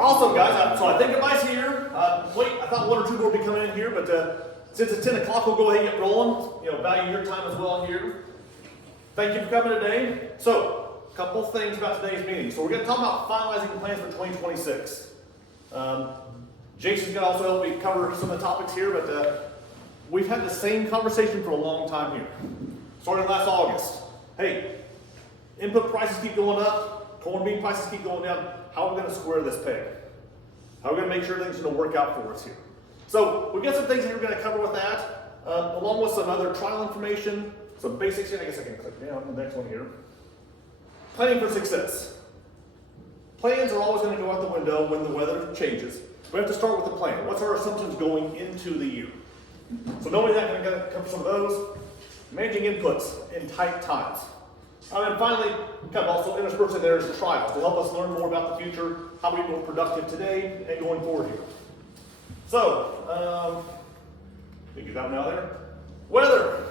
Also, guys, so I think everybody's here. Wait, I thought 1 or 2 more would be coming in here, but since it's 10 o'clock, we'll go ahead and get rolling. Value your time as well here. Thank you for coming today. So, a couple things about today's meeting. So, we're going to talk about finalizing plans for 2026. Jason's going to also help me cover some of the topics here, but we've had the same conversation for a long time here. Started last August. Hey, input prices keep going up, corn bean prices keep going down. How are we going to square this peg? How are we going to make sure things are going to work out for us here? So we've got some things here we're going to cover with that, along with some other trial information, some basics here. I guess I can click down on the next one here. Planning for success. Plans are always going to go out the window when the weather changes. We have to start with a plan. What's our assumptions going into the year? So knowing that, I'm going to cover some of those. Managing inputs in tight times. And finally, kind of also interspersed in there is trials to help us learn more about the future, how we be more productive today and going forward here. So, you get that one out there. Weather.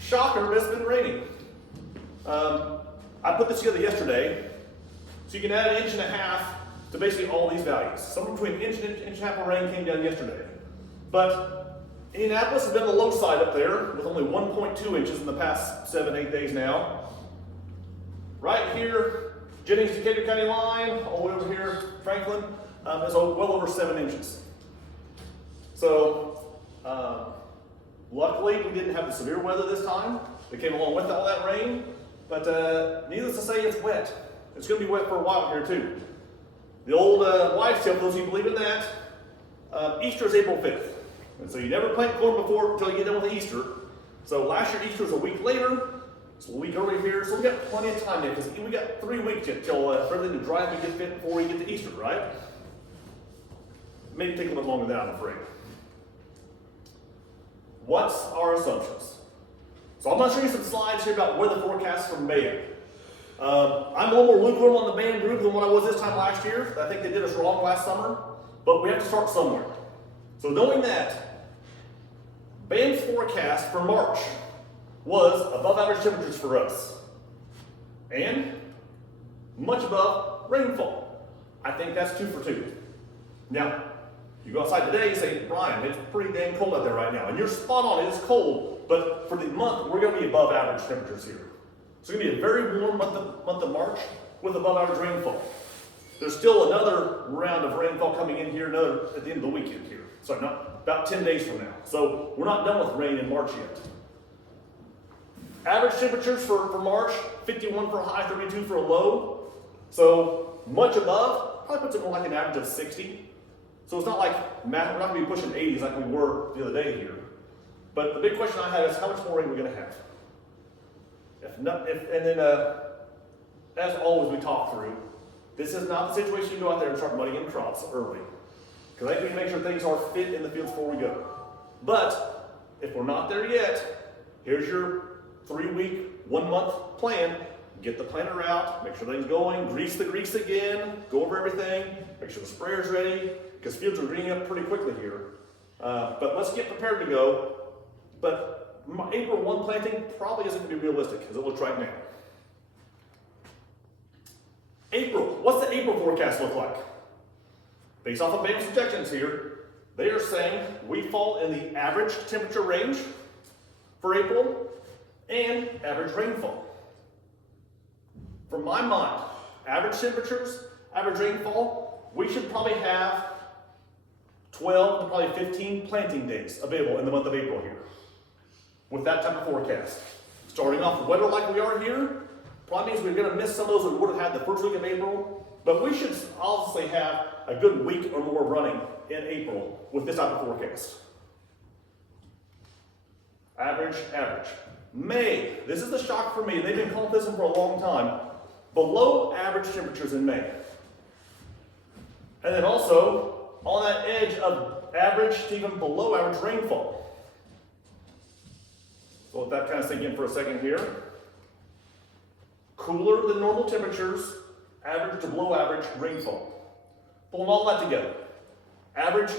Shocker, it's been raining. I put this together yesterday, so you can add 1.5 inches to basically all these values. Somewhere between 1 inch and 1.5 inches of rain came down yesterday. But Indianapolis has been on the low side up there with only 1.2 inches in the past 7-8 days now. Right here, Jennings-Decatur County line, all the way over here, Franklin, is well over 7 inches. So, luckily we didn't have the severe weather this time that came along with all that rain, but needless to say, it's wet. It's going to be wet for a while here too. The old wives' tale, for those of you who believe in that, Easter is April 5th. And so you never plant corn before until you get done with Easter. So last year Easter was a week later. It's a week earlier here, so we got plenty of time yet, because we got 3 weeks yet till for everything to dry up and get fit before we get to Easter, right? Maybe take a little bit longer than that, I'm afraid. What's our assumptions? So I'm going to show you some slides here about weather forecasts from Mayan. I'm a little more lukewarm on the Mayan group than what I was this time last year. I think they did us wrong last summer, but we have to start somewhere. So knowing that, Mayan's forecast for March was above average temperatures for us and much above rainfall. I think that's 2 for 2. Now, you go outside today and say, Brian, it's pretty dang cold out there right now. And you're spot on, it is cold, but for the month, we're going to be above average temperatures here. So it's going to be a very warm month of March with above average rainfall. There's still another round of rainfall coming in here, another at the end of the weekend here. Sorry, not about 10 days from now. So we're not done with rain in March yet. Average temperatures for March, 51 for a high, 32 for a low. So much above, probably puts it more like an average of 60. So it's not like, we're not going to be pushing 80s like we were the other day here. But the big question I have is, how much more rain are we going to have? As always we talk through, this is not the situation you go out there and start muddying crops early. Because I think we can make sure things are fit in the fields before we go. But if we're not there yet, here's your 3-week, 1-month plan. Get the planter out, make sure things going, grease the grease again, go over everything, make sure the sprayer's ready, because fields are greening up pretty quickly here. But let's get prepared to go. But April 1 planting probably isn't going to be realistic as it looks right now. April, what's the April forecast look like? Based off of Bank's projections here, they are saying we fall in the average temperature range for April and average rainfall. From my mind, average temperatures, average rainfall, we should probably have 12 to probably 15 planting days available in the month of April here with that type of forecast. Starting off with weather like we are here, probably means we're going to miss some of those we would have had the first week of April, but we should obviously have a good week or more running in April with this type of forecast. Average. May, this is the shock for me. They've been calling this one for a long time. Below average temperatures in May. And then also, on that edge of average to even below average rainfall. So let that kind of sink in for a second here. Cooler than normal temperatures, average to below average rainfall. Pulling all that together. Average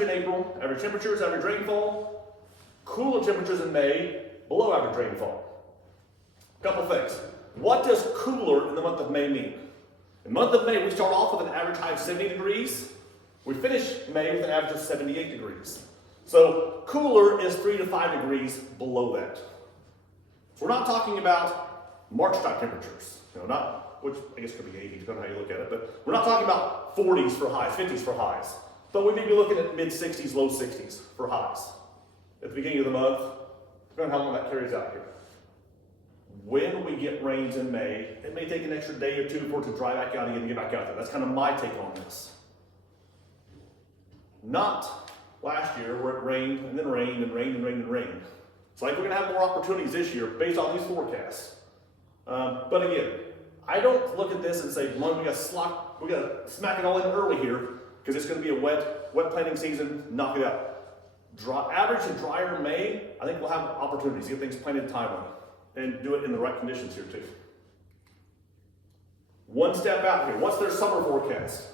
in April, average temperatures, average rainfall. Cooler temperatures in May, below average rainfall. A couple things. What does cooler in the month of May mean? In the month of May, we start off with an average high of 70 degrees. We finish May with an average of 78 degrees. So cooler is 3 to 5 degrees below that. So we're not talking about March type temperatures, which I guess could be 80, depending on how you look at it, but we're not talking about 40s for highs, 50s for highs. But we may be looking at mid 60s, low 60s for highs at the beginning of the month, depending on how long that carries out here. When we get rains in May, it may take an extra day or two for it to dry back out again and get back out there. That's kind of my take on this. Not last year where it rained and then rained and rained and rained and rained. It's like we're going to have more opportunities this year based on these forecasts. But again, I don't look at this and say, we got to smack it all in early here because it's going to be a wet planting season, knock it out. Average and drier May, I think we'll have opportunities to get things planted timely and do it in the right conditions here too. One step out here, what's their summer forecast?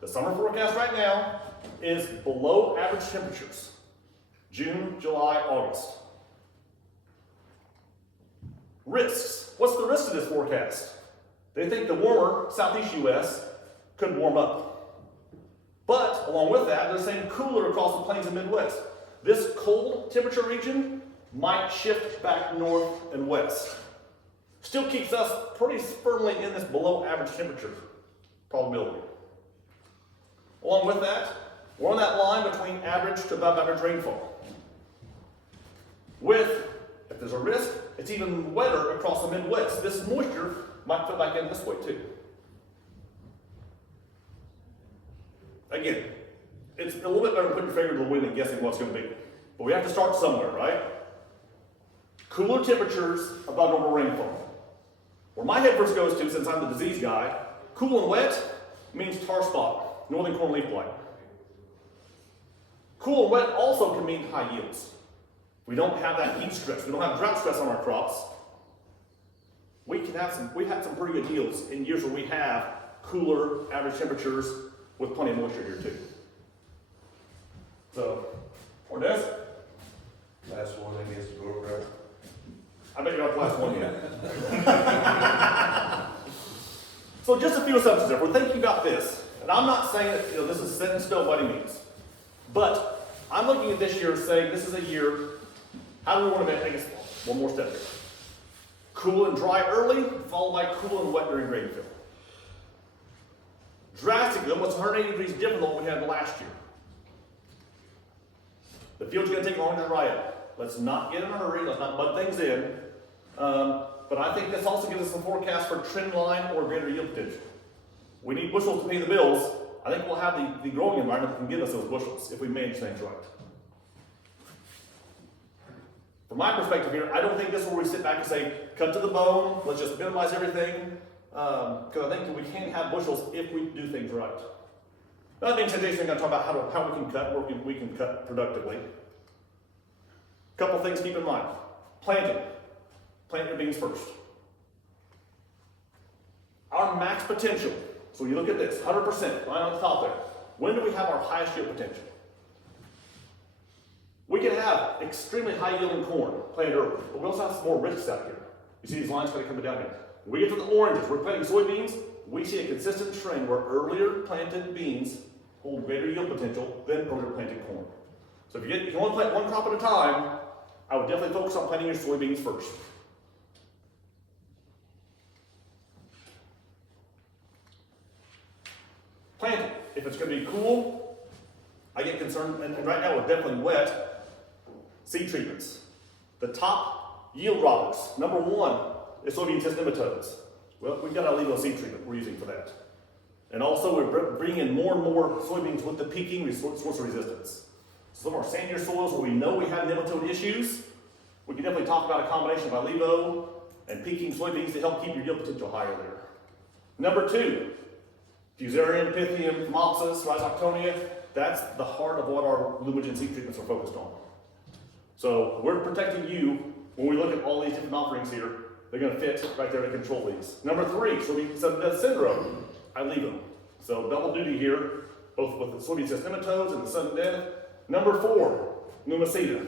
The summer forecast right now is below average temperatures. June, July, August. Risks. What's the risk of this forecast? They think the warmer southeast U.S. could warm up. But along with that, they're saying cooler across the plains and Midwest. This cold temperature region might shift back north and west. Still keeps us pretty firmly in this below average temperature probability. Along with that, we're on that line between average to above average rainfall. If there's a risk, it's even wetter across the Midwest. This moisture might fill back in this way too. Again, it's a little bit better to put your finger to the wind and guessing what's going to be. But we have to start somewhere, right? Cooler temperatures above normal rainfall. Where my head first goes to, since I'm the disease guy, cool and wet means tar spot, northern corn leaf blight. Cool and wet also can mean high yields. We don't have that heat stress, we don't have drought stress on our crops. We've had some pretty good yields in years where we have cooler average temperatures with plenty of moisture here too. So, or this? Last one, I guess, to go around. I bet you're not the last one yet. So just a few assumptions there. We're thinking about this, and I'm not saying that this is set in stone by any means, but I'm looking at this year and saying this is a year. How do we want to make it? One more step here. Cool and dry early, followed by cool and wet during grain fill. Drastically, almost 180 degrees different than what we had last year. The field's going to take longer to dry up. Let's not get in a hurry. Let's not mud things in. But I think this also gives us some forecast for trend line or greater yield potential. We need bushels to pay the bills. I think we'll have the growing environment that can give us those bushels if we manage things right. From my perspective here, I don't think this is where we sit back and say, cut to the bone, let's just minimize everything. Because I think that we can have bushels if we do things right. That being said, Jason, I'm going to talk about how we can cut, where we can cut productively. A couple things to keep in mind. Planting. Plant your beans first. Our max potential. So you look at this, 100%, right on the top there. When do we have our highest yield potential? We can have extremely high yielding corn planted early, but we also have some more risks out here. You see these lines kind of coming down here. When we get to the oranges, we're planting soybeans, we see a consistent trend where earlier planted beans hold greater yield potential than earlier planted corn. So if you only plant one crop at a time, I would definitely focus on planting your soybeans first. Planting. If it's going to be cool, I get concerned, and right now it's definitely wet, seed treatments. The top yield robbers, number one, is soybean cyst nematodes. Well, we've got a legal seed treatment we're using for that. And also we're bringing in more and more soybeans with the peaking source of resistance. Some of our sandier soils where we know we have nematode issues, we can definitely talk about a combination of Ilevo and peaking soybeans to help keep your yield potential higher there. Number two, Fusarium, Pythium, Phomopsis, Rhizoctonia, that's the heart of what our Lumigen seed treatments are focused on. So we're protecting you when we look at all these different offerings here. They're going to fit right there to control these. Number three, soybean sudden death syndrome, Ilevo. So double duty here, both with the soybean cyst nematodes and the sudden death. Number four, Pneumocida,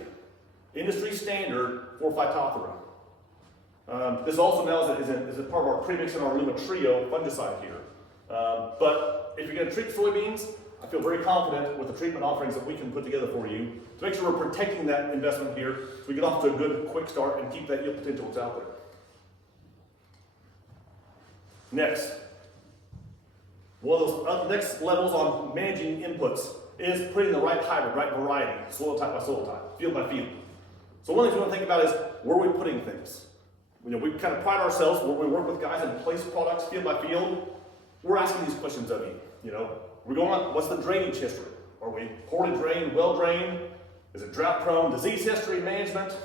industry standard for Phytophthora. This also now is a part of our premix in our Luma Trio fungicide here. But if you're going to treat soybeans, I feel very confident with the treatment offerings that we can put together for you to make sure we're protecting that investment here so we get off to a good, quick start and keep that yield potential that's out there. Next, one of those next levels on managing inputs is putting the right hybrid, right variety, soil type by soil type, field by field. So one of the things we want to think about is where are we putting things? We kind of pride ourselves when we work with guys and place products field by field. We're asking these questions of you. We're going on, what's the drainage history? Are we poorly drained, well drained? Is it drought prone? Disease history, management?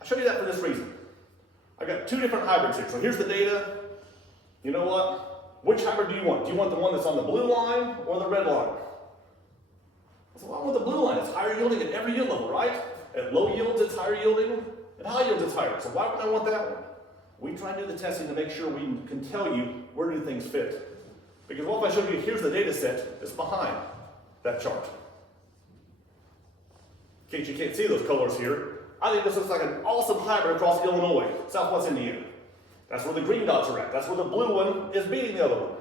I show you that for this reason. I've got two different hybrids here. So here's the data. You know what? Which hybrid do you want? Do you want the one that's on the blue line or the red line? I want the blue line. It's higher yielding at every yield level, right? At low yields, it's higher yielding. At high yields, it's higher. So why would I want that one? We try to do the testing to make sure we can tell you where do things fit. Because what if I showed you, here's the data set that's behind that chart. In case you can't see those colors here, I think this looks like an awesome hybrid across Illinois, southwest Indiana. That's where the green dots are at. That's where the blue one is beating the other one.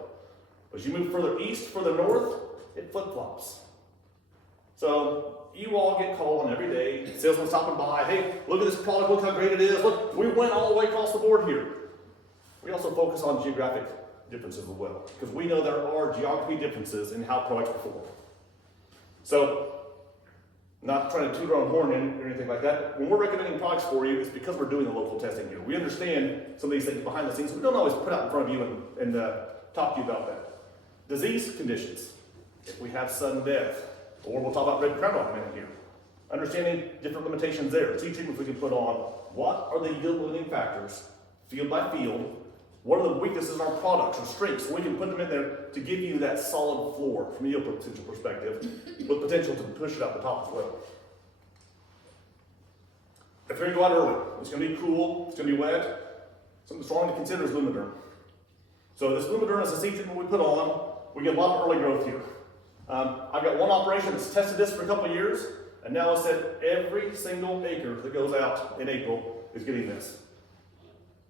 As you move further east, further north, it flip-flops. So you all get called on every day. Salesman stopping by, hey, look at this product, look how great it is. Look, we went all the way across the board here. We also focus on geographic differences as well, because we know there are geography differences in how products perform. So, not trying to toot our own horn or anything like that. When we're recommending products for you, it's because we're doing the local testing here. We understand some of these things behind the scenes, so we don't always put out in front of you and talk to you about that. Disease conditions, if we have sudden death, or we'll talk about red crown rot in a minute here. Understanding different limitations there. Seed treatments we can put on. What are the yield limiting factors, field by field? What are the weaknesses in our products or strengths? So we can put them in there to give you that solid floor from a yield potential perspective, with potential to push it up the top as well. If you're going to go out early, it's going to be cool, it's going to be wet. Something strong to consider is Lumiderm. So this Lumiderm is a seed treatment we put on. We get a lot of early growth here. I've got one operation that's tested this for a couple of years, and now it's said every single acre that goes out in April is getting this.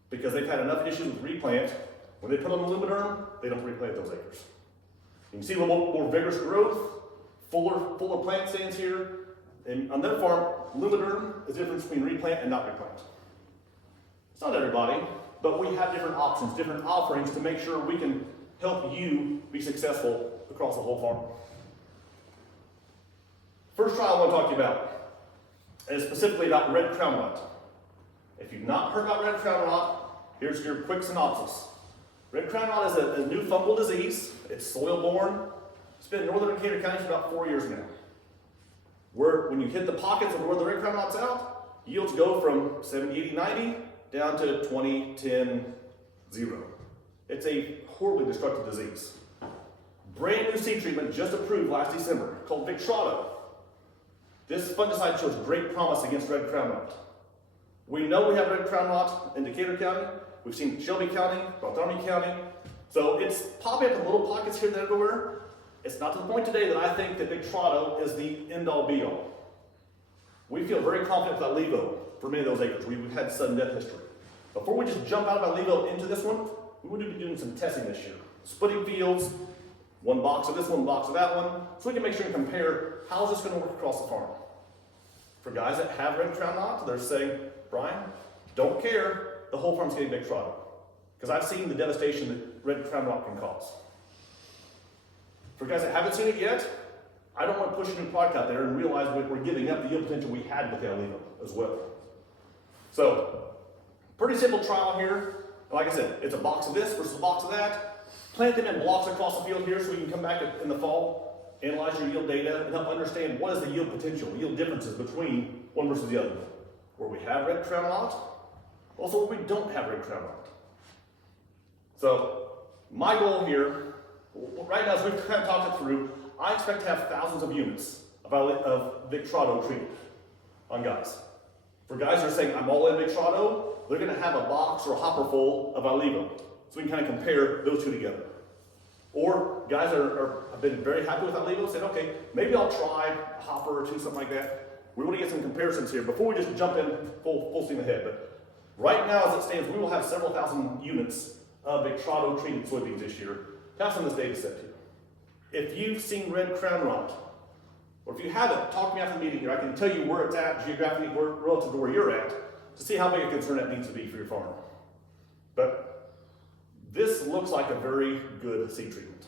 Because they've had enough issues with replant. When they put on the Lumiderm, they don't replant those acres. You can see a little more vigorous growth, fuller plant stands here. And on their farm, Lumiderm is the difference between replant and not replant. It's not everybody, but we have different options, different offerings to make sure we can help you be successful across the whole farm. First trial I want to talk to you about is specifically about red crown rot. If you've not heard about red crown rot, here's your quick synopsis. Red crown rot is a new fungal disease. It's soil-borne. It's been in northern Decatur County for about 4 years now. When you hit the pockets of where the red crown rot's out, yields go from 70, 80, 90 down to 20, 10, 0. It's a horribly destructive disease. Brand new seed treatment just approved last December called Victrado. This fungicide shows great promise against red crown rot. We know we have red crown rot in Decatur County. We've seen Shelby County, Bartholomew County. So it's popping up in little pockets here and everywhere. It's not to the point today that I think that Victrado is the end-all be-all. We feel very confident with Levo for many of those acres. We've had sudden death history. Before we just jump out of Levo into this one, we would be doing some testing this year. Splitting fields, one box of this one box of that one, so we can make sure and compare how is this going to work across the farm. For guys that have red crown rot, they're saying, Brian, don't care, the whole farm's getting Victrado. Because I've seen the devastation that red crown rot can cause. For guys that haven't seen it yet, I don't want to push a new product out there and realize we're giving up the yield potential we had with the Levo as well. So, pretty simple trial here. Like I said, it's a box of this versus a box of that. Plant them in blocks across the field here so we can come back in the fall, analyze your yield data, and help understand what is the yield potential, yield differences between one versus the other. Where we have red crown rot, also where we don't have red crown rot. So, my goal here, right now as we've kind of talked it through, I expect to have thousands of units of Victrado treated on guys. For guys that are saying, I'm all in Victrado, they're going to have a box or a hopper full of Levo. So we can kind of compare those two together. Or guys that have been very happy with Levo said, okay, maybe I'll try a hopper or two, something like that. We want to get some comparisons here before we just jump in full steam ahead. But right now, as it stands, we will have several thousand units of Victrado treated soybeans this year, pass on this data set to you. If you've seen red crown rot, or if you haven't, talk to me after the meeting here. I can tell you where it's at geographically relative to where you're at to see how big a concern that needs to be for your farm. But this looks like a very good seed treatment.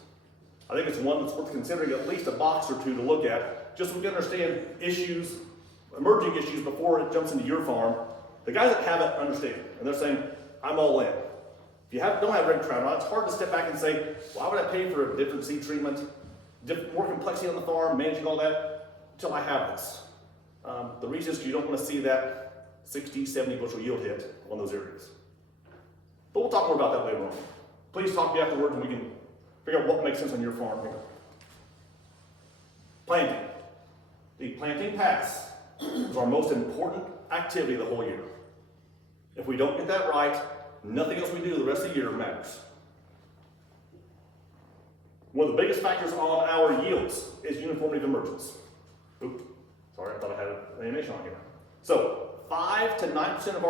I think it's one that's worth considering at least a box or two to look at, just so we can understand issues, emerging issues before it jumps into your farm. The guys that have it understand, and they're saying, I'm all in. If you don't have red crown rot, it's hard to step back and say, why would I pay for a different seed treatment, more complexity on the farm, managing all that, until I have this. The reason is you don't want to see that 60, 70 bushel yield hit on those areas. But we'll talk more about that later on. Please talk to me afterwards and we can figure out what makes sense on your farm here. Planting. The planting pass is our most important activity of the whole year. If we don't get that right, nothing else we do the rest of the year matters. One of the biggest factors on our yields is uniformity of emergence. Oops, sorry, I thought I had an animation on here. So 5 to 9% of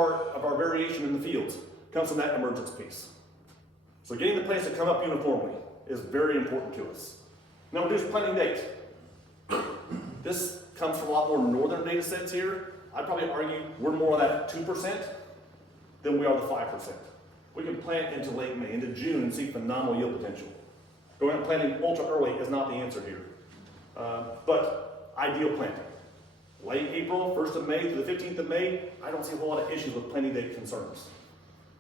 our variation in the fields comes from that emergence piece. So getting the plants to come up uniformly is very important to us. Now we'll do planting date. This comes from a lot more northern data sets here. I'd probably argue we're more on that 2% than we are the 5%. We can plant into late May, into June, and see phenomenal yield potential. Going out and planting ultra early is not the answer here. But ideal planting. Late April, 1st of May through the 15th of May, I don't see a whole lot of issues with planting date concerns.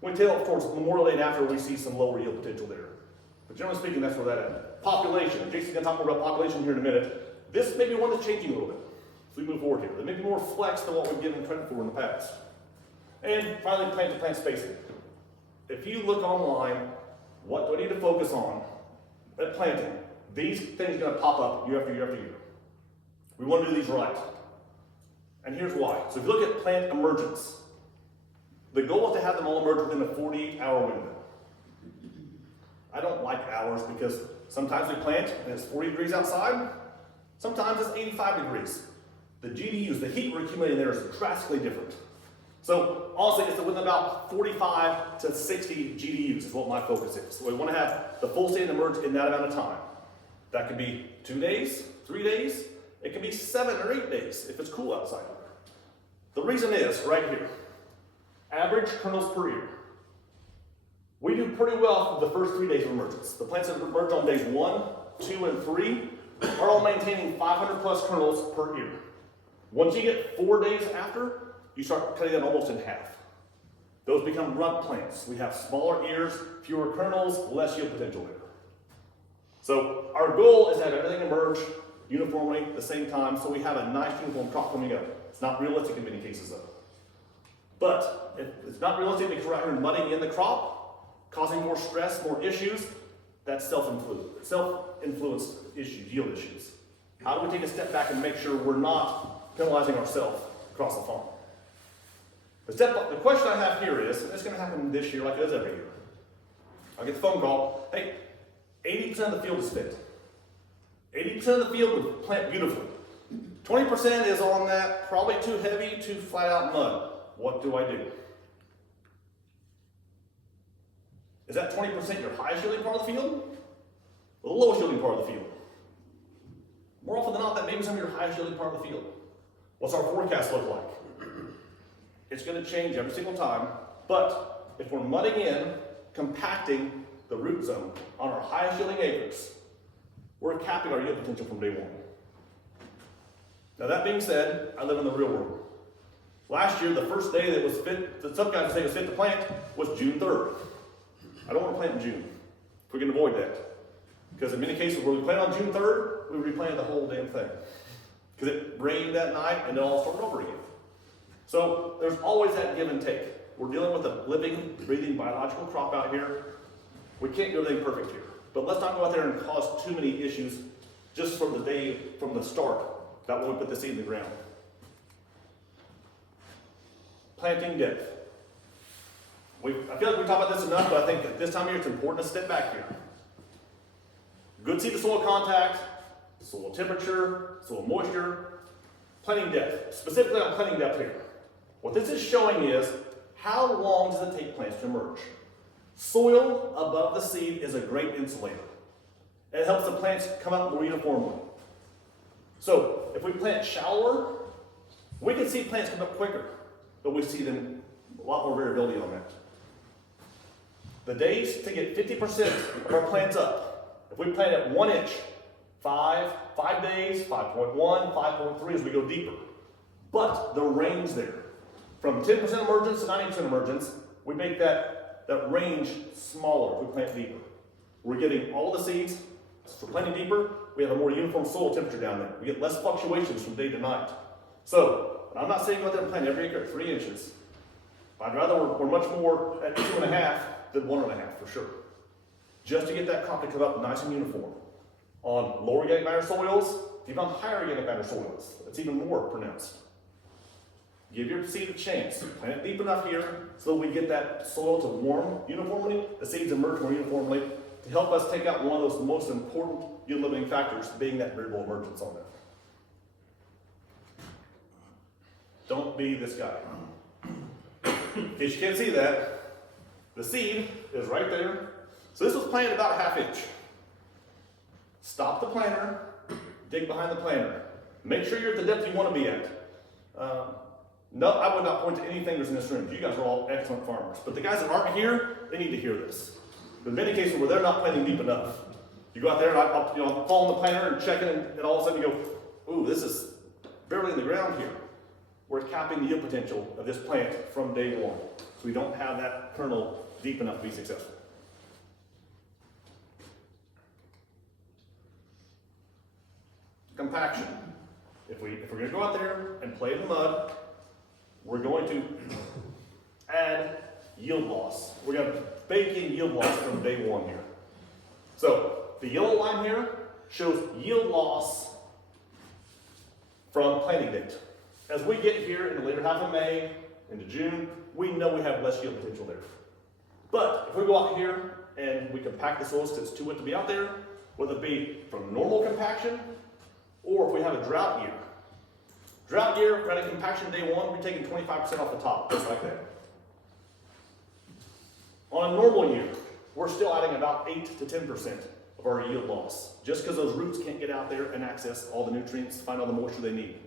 Until, of course, Memorial Day and after, we see some lower yield potential there. But generally speaking, that's where that at. Population. Jason's going to talk more about population here in a minute. This may be one that's changing a little bit as we move forward here. There may be more flex than what we've given credit for in the past. And finally, plant-to-plant spacing. If you look online, what do I need to focus on at planting? These things are going to pop up year after year after year. We want to do these right. And here's why. So if you look at plant emergence, the goal is to have them all emerge within a 48-hour window. I don't like hours because sometimes we plant and it's 40 degrees outside, sometimes it's 85 degrees. The GDUs, the heat we're accumulating there is drastically different. So honestly, it's within about 45 to 60 GDUs is what my focus is. So we want to have the full stand emerge in that amount of time. That could be 2 days, 3 days, it can be 7 or 8 days if it's cool outside. The reason is right here. Average kernels per ear. We do pretty well for the first 3 days of emergence. The plants that emerge on days 1, 2, and 3 are all maintaining 500 plus kernels per ear. Once you get 4 days after, you start cutting that almost in half. Those become runt plants. We have smaller ears, fewer kernels, less yield potential there. So our goal is to have everything emerge uniformly at the same time so we have a nice uniform crop coming up. It's not realistic in many cases though. But if it's not realistic because we're out here mudding in the crop, causing more stress, more issues, that's self-influenced issues, yield issues. How do we take a step back and make sure we're not penalizing ourselves across the farm? The question I have here is, and it's going to happen this year like it does every year. I get the phone call, hey, 80% of the field is fit. 80% of the field would plant beautifully. 20% is on that, probably too heavy, too flat out mud. What do I do? Is that 20% your highest yielding part of the field? Or the lowest yielding part of the field? More often than not, that may be some of your highest yielding part of the field. What's our forecast look like? It's going to change every single time, but if we're mudding in, compacting the root zone on our highest yielding acres, we're capping our yield potential from day one. Now that being said, I live in the real world. Last year, the first day that was fit, that some guys say was fit to plant, was June 3rd. I don't want to plant in June, if we can avoid that. Because in many cases where we plant on June 3rd, we replanted the whole damn thing. Because it rained that night and it all started over again. So there's always that give and take. We're dealing with a living, breathing, biological crop out here. We can't do everything perfect here. But let's not go out there and cause too many issues just from the day, from the start, about when we put the seed in the ground. Planting depth. I feel like we talked about this enough, but I think at this time of year it's important to step back here. Good seed to soil contact, soil temperature, soil moisture, planting depth. Specifically on planting depth here. What this is showing is how long does it take plants to emerge? Soil above the seed is a great insulator. It helps the plants come up more uniformly. So if we plant shallower, we can see plants come up quicker, but we see them a lot more variability on that. The days to get 50% of our plants up, if we plant at 1 inch, 5 days, 5.1, 5.3 as we go deeper. But the range there, from 10% emergence to 90% emergence, we make that range smaller if we plant deeper. We're getting all the seeds. For planting deeper, we have a more uniform soil temperature down there. We get less fluctuations from day to night. So, I'm not saying go out there and plant every acre at 3 inches. I'd rather we're much more at 2.5 than 1.5 for sure. Just to get that crop to come up nice and uniform. On lower organic matter soils, even on higher organic matter soils, it's even more pronounced. Give your seed a chance. Plant it deep enough here so that we get that soil to warm uniformly, the seeds emerge more uniformly, to help us take out one of those most important yield limiting factors, being that variable emergence on that. Don't be this guy. In case you can't see that, the seed is right there. So this was planted about 1/2 inch. Stop the planter, dig behind the planter. Make sure you're at the depth you want to be at. No, I would not point to any fingers in this room. You guys are all excellent farmers. But the guys that aren't here, they need to hear this. There's many cases where they're not planting deep enough. You go out there and I'll fall on the planter and check it, and all of a sudden you go, ooh, this is barely in the ground here. We're capping the yield potential of this plant from day one. So we don't have that kernel deep enough to be successful. Compaction. If we're going to go out there and play in the mud, we're going to add yield loss. We're going to bake in yield loss from day one here. So the yellow line here shows yield loss from planting date. As we get here in the later half of May into June, we know we have less yield potential there. But if we go out here and we compact the soils because it's too wet to be out there, whether it be from normal compaction or if we have a drought year. Drought year, we're at a compaction day one, we're taking 25% off the top, just like that. On a normal year, we're still adding about 8 to 10% of our yield loss, just because those roots can't get out there and access all the nutrients, find all the moisture they need.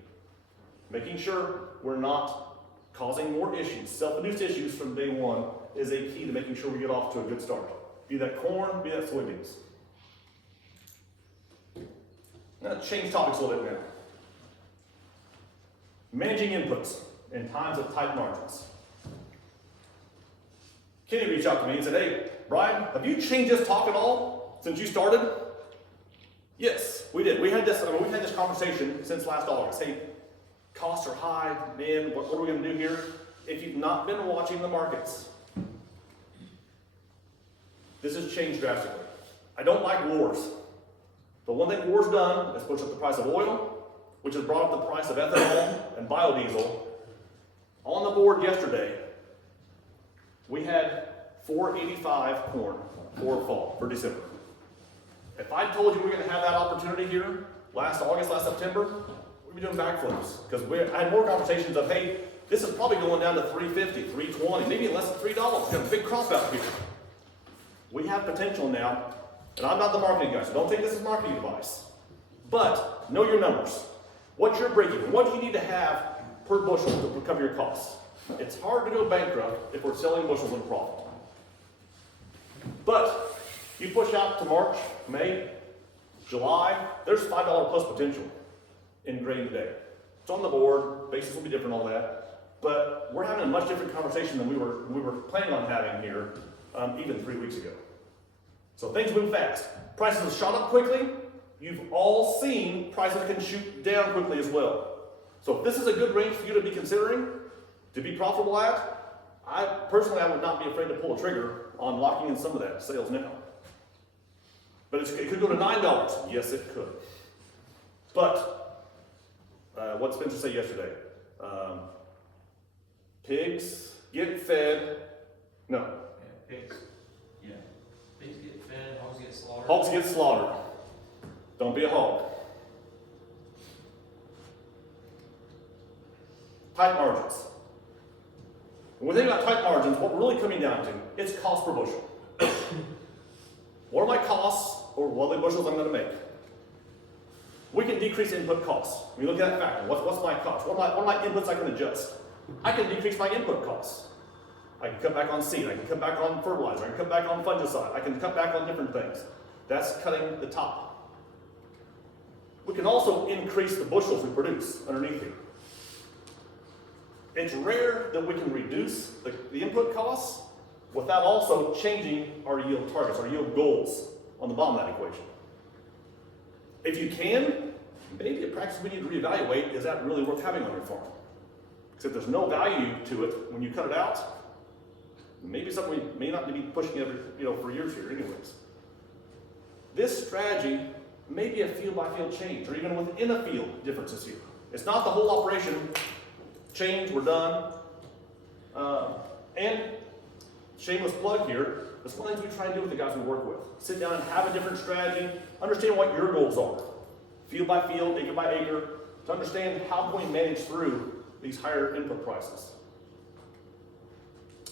Making sure we're not causing more issues, self-induced issues from day one is a key to making sure we get off to a good start. Be that corn, be that soybeans. Now, change topics a little bit now. Managing inputs in times of tight margins. Kenny reached out to me and said, hey, Brian, have you changed this talk at all since you started? Yes, we did. We've had this conversation since last August. Hey, costs are high, man, what are we going to do here? If you've not been watching the markets, this has changed drastically. I don't like wars. But one thing war's done is push up the price of oil, which has brought up the price of ethanol and biodiesel. On the board yesterday, we had $4.85 corn for fall, for December. If I told you we were going to have that opportunity here last August, last September, we'd be doing backflips. Because I had more conversations of, hey, this is probably going down to $3.50, $3.20, maybe less than $3. We've got a big crop out here. We have potential now, and I'm not the marketing guy, so don't take this as marketing advice. But know your numbers. What's your break-even? What do you need to have per bushel to cover your costs? It's hard to go bankrupt if we're selling bushels in profit. But you push out to March, May, July, there's $5 plus potential in grain today. It's on the board, basis will be different, all that. But we're having a much different conversation than we were planning on having here even 3 weeks ago. So things move fast. Prices have shot up quickly. You've all seen prices can shoot down quickly as well. So if this is a good range for you to be considering, to be profitable at, I would not be afraid to pull a trigger on locking in some of that sales now. But it could go to $9. Yes, it could. But what Spencer said yesterday, pigs get fed. No. Yeah, pigs. Yeah. Pigs get fed, hogs get slaughtered. Hogs get slaughtered. Don't be a hog. Tight margins. When we think about tight margins, what we're really coming down to, it's cost per bushel. What are my costs, or what are the bushels I'm going to make? We can decrease input costs. When you look at that factor, what's my cost? What are my inputs I can adjust? I can decrease my input costs. I can cut back on seed, I can cut back on fertilizer, I can cut back on fungicide, I can cut back on different things. That's cutting the top. We can also increase the bushels we produce underneath here. It's rare that we can reduce the input costs without also changing our yield targets, our yield goals on the bottom of that equation. If you can, maybe a practice we need to reevaluate, is that really worth having on your farm? Because if there's no value to it when you cut it out, maybe something we may not be pushing for years here anyways. This strategy may be a field by field change, or even within a field differences here. It's not the whole operation change, we're done. And shameless plug here, that's one of the things we try and do with the guys we work with. Sit down and have a different strategy, understand what your goals are, field by field, acre by acre, to understand how can we manage through these higher input prices.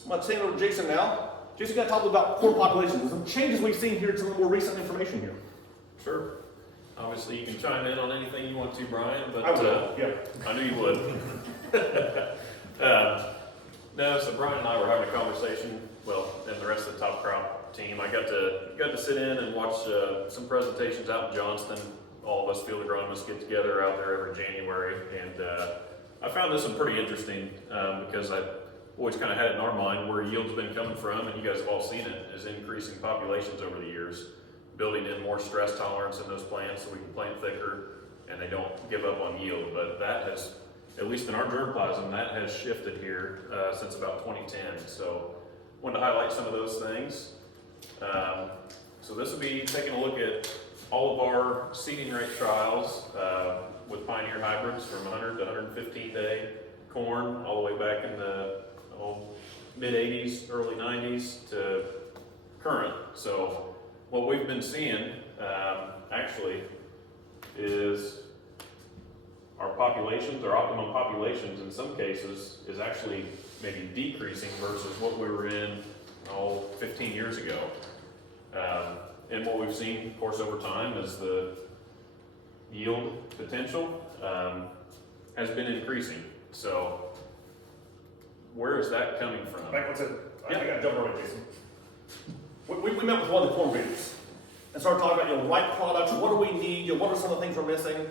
I'm going to turn it over to Jason now. Jason's going to talk about corn populations. There's some changes we've seen here, some more recent information here. Sure. Obviously, you can chime in on anything you want to, Brian, but I will, yeah. I knew you would. No, so Brian and I were having a conversation, and the rest of the top crop team. I got to sit in and watch some presentations out in Johnston. All of us field agronomists get together out there every January, and I found this one pretty interesting because I've always kind of had it in our mind where yield's been coming from, and you guys have all seen it, is increasing populations over the years, building in more stress tolerance in those plants so we can plant thicker and they don't give up on yield. But that has, at least in our germplasm, that has shifted here since about 2010. So wanted to highlight some of those things. So this will be taking a look at all of our seeding rate trials with Pioneer hybrids from 100 to 115 day corn, all the way back in the mid 80s, early 90s to current. So what we've been seeing actually is our populations, our optimum populations in some cases is actually maybe decreasing versus what we were in 15 years ago. And what we've seen, of course, over time is the yield potential has been increasing. So where is that coming from? Back one second. I got to jump over, Jason. We met with one of the corn breeders and started talking about right products. What do we need? What are some of the things we're missing?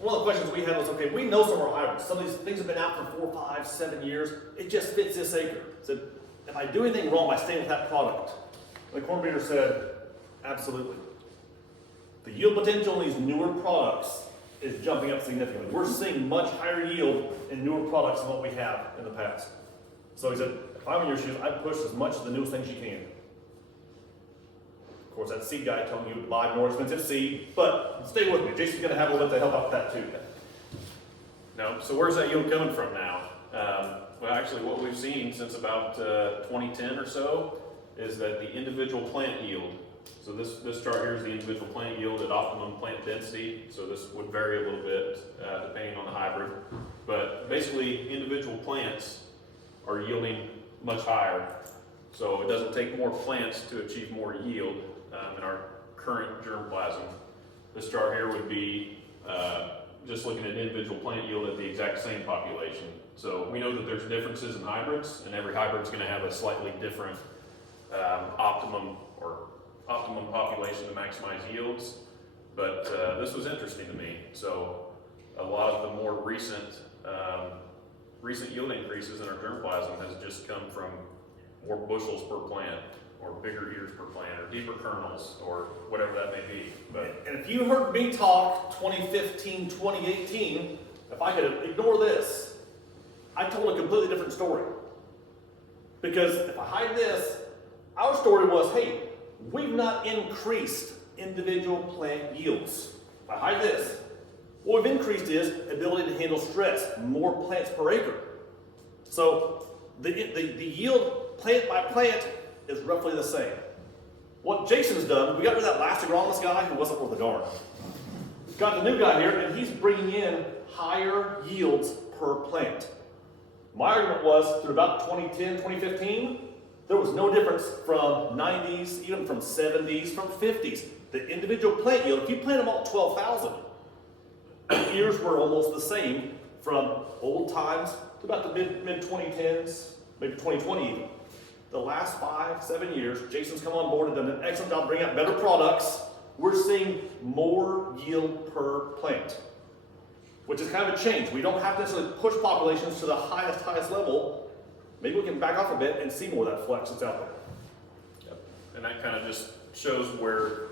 One of the questions we had was, okay, we know some of our hybrids. Some of these things have been out for 4, 5, 7 years. It just fits this acre. So if I do anything wrong by staying with that product, the corn breeder said, absolutely. The yield potential in these newer products is jumping up significantly. We're seeing much higher yield in newer products than what we have in the past. So he said, if I'm in your shoes, I'd push as much of the newest things you can. Of course, that seed guy telling you to buy more expensive seed, but stay with me. Jason's going to have a little bit to help out with that too. No, so where's that yield coming from now? Well, actually, what we've seen since about 2010 or so is that the individual plant yield. So this chart here is the individual plant yield at optimum plant density. So this would vary a little bit depending on the hybrid, but basically individual plants are yielding much higher. So it doesn't take more plants to achieve more yield in our current germplasm. This chart here would be just looking at individual plant yield at the exact same population. So we know that there's differences in hybrids, and every hybrid is going to have a slightly different optimum population to maximize yields. But this was interesting to me. So a lot of the more recent yield increases in our germplasm has just come from more bushels per plant, or bigger ears per plant, or deeper kernels, or whatever that may be. But and if you heard me talk 2015, 2018, if I could ignore this, I told a completely different story. Because if I hide this, our story was, hey, we've not increased individual plant yields. If I hide this, what we've increased is ability to handle stress, more plants per acre. So the yield plant by plant is roughly the same. What Jason's done, we got rid of that last agronomist guy who wasn't worth a darn. Got the new guy here, and he's bringing in higher yields per plant. My argument was, through about 2010, 2015, There was no difference from 90s, even from 70s, from 50s. The individual plant yield, if you plant them all at 12,000, the years were almost the same from old times to about the mid 2010s, maybe 2020 even. The last 5-7 years, Jason's come on board and done an excellent job bringing out better products. We're seeing more yield per plant, which is kind of a change. We don't have to necessarily push populations to the highest level. Maybe we can back off a bit and see more of that flex that's out there. Yep. And that kind of just shows where,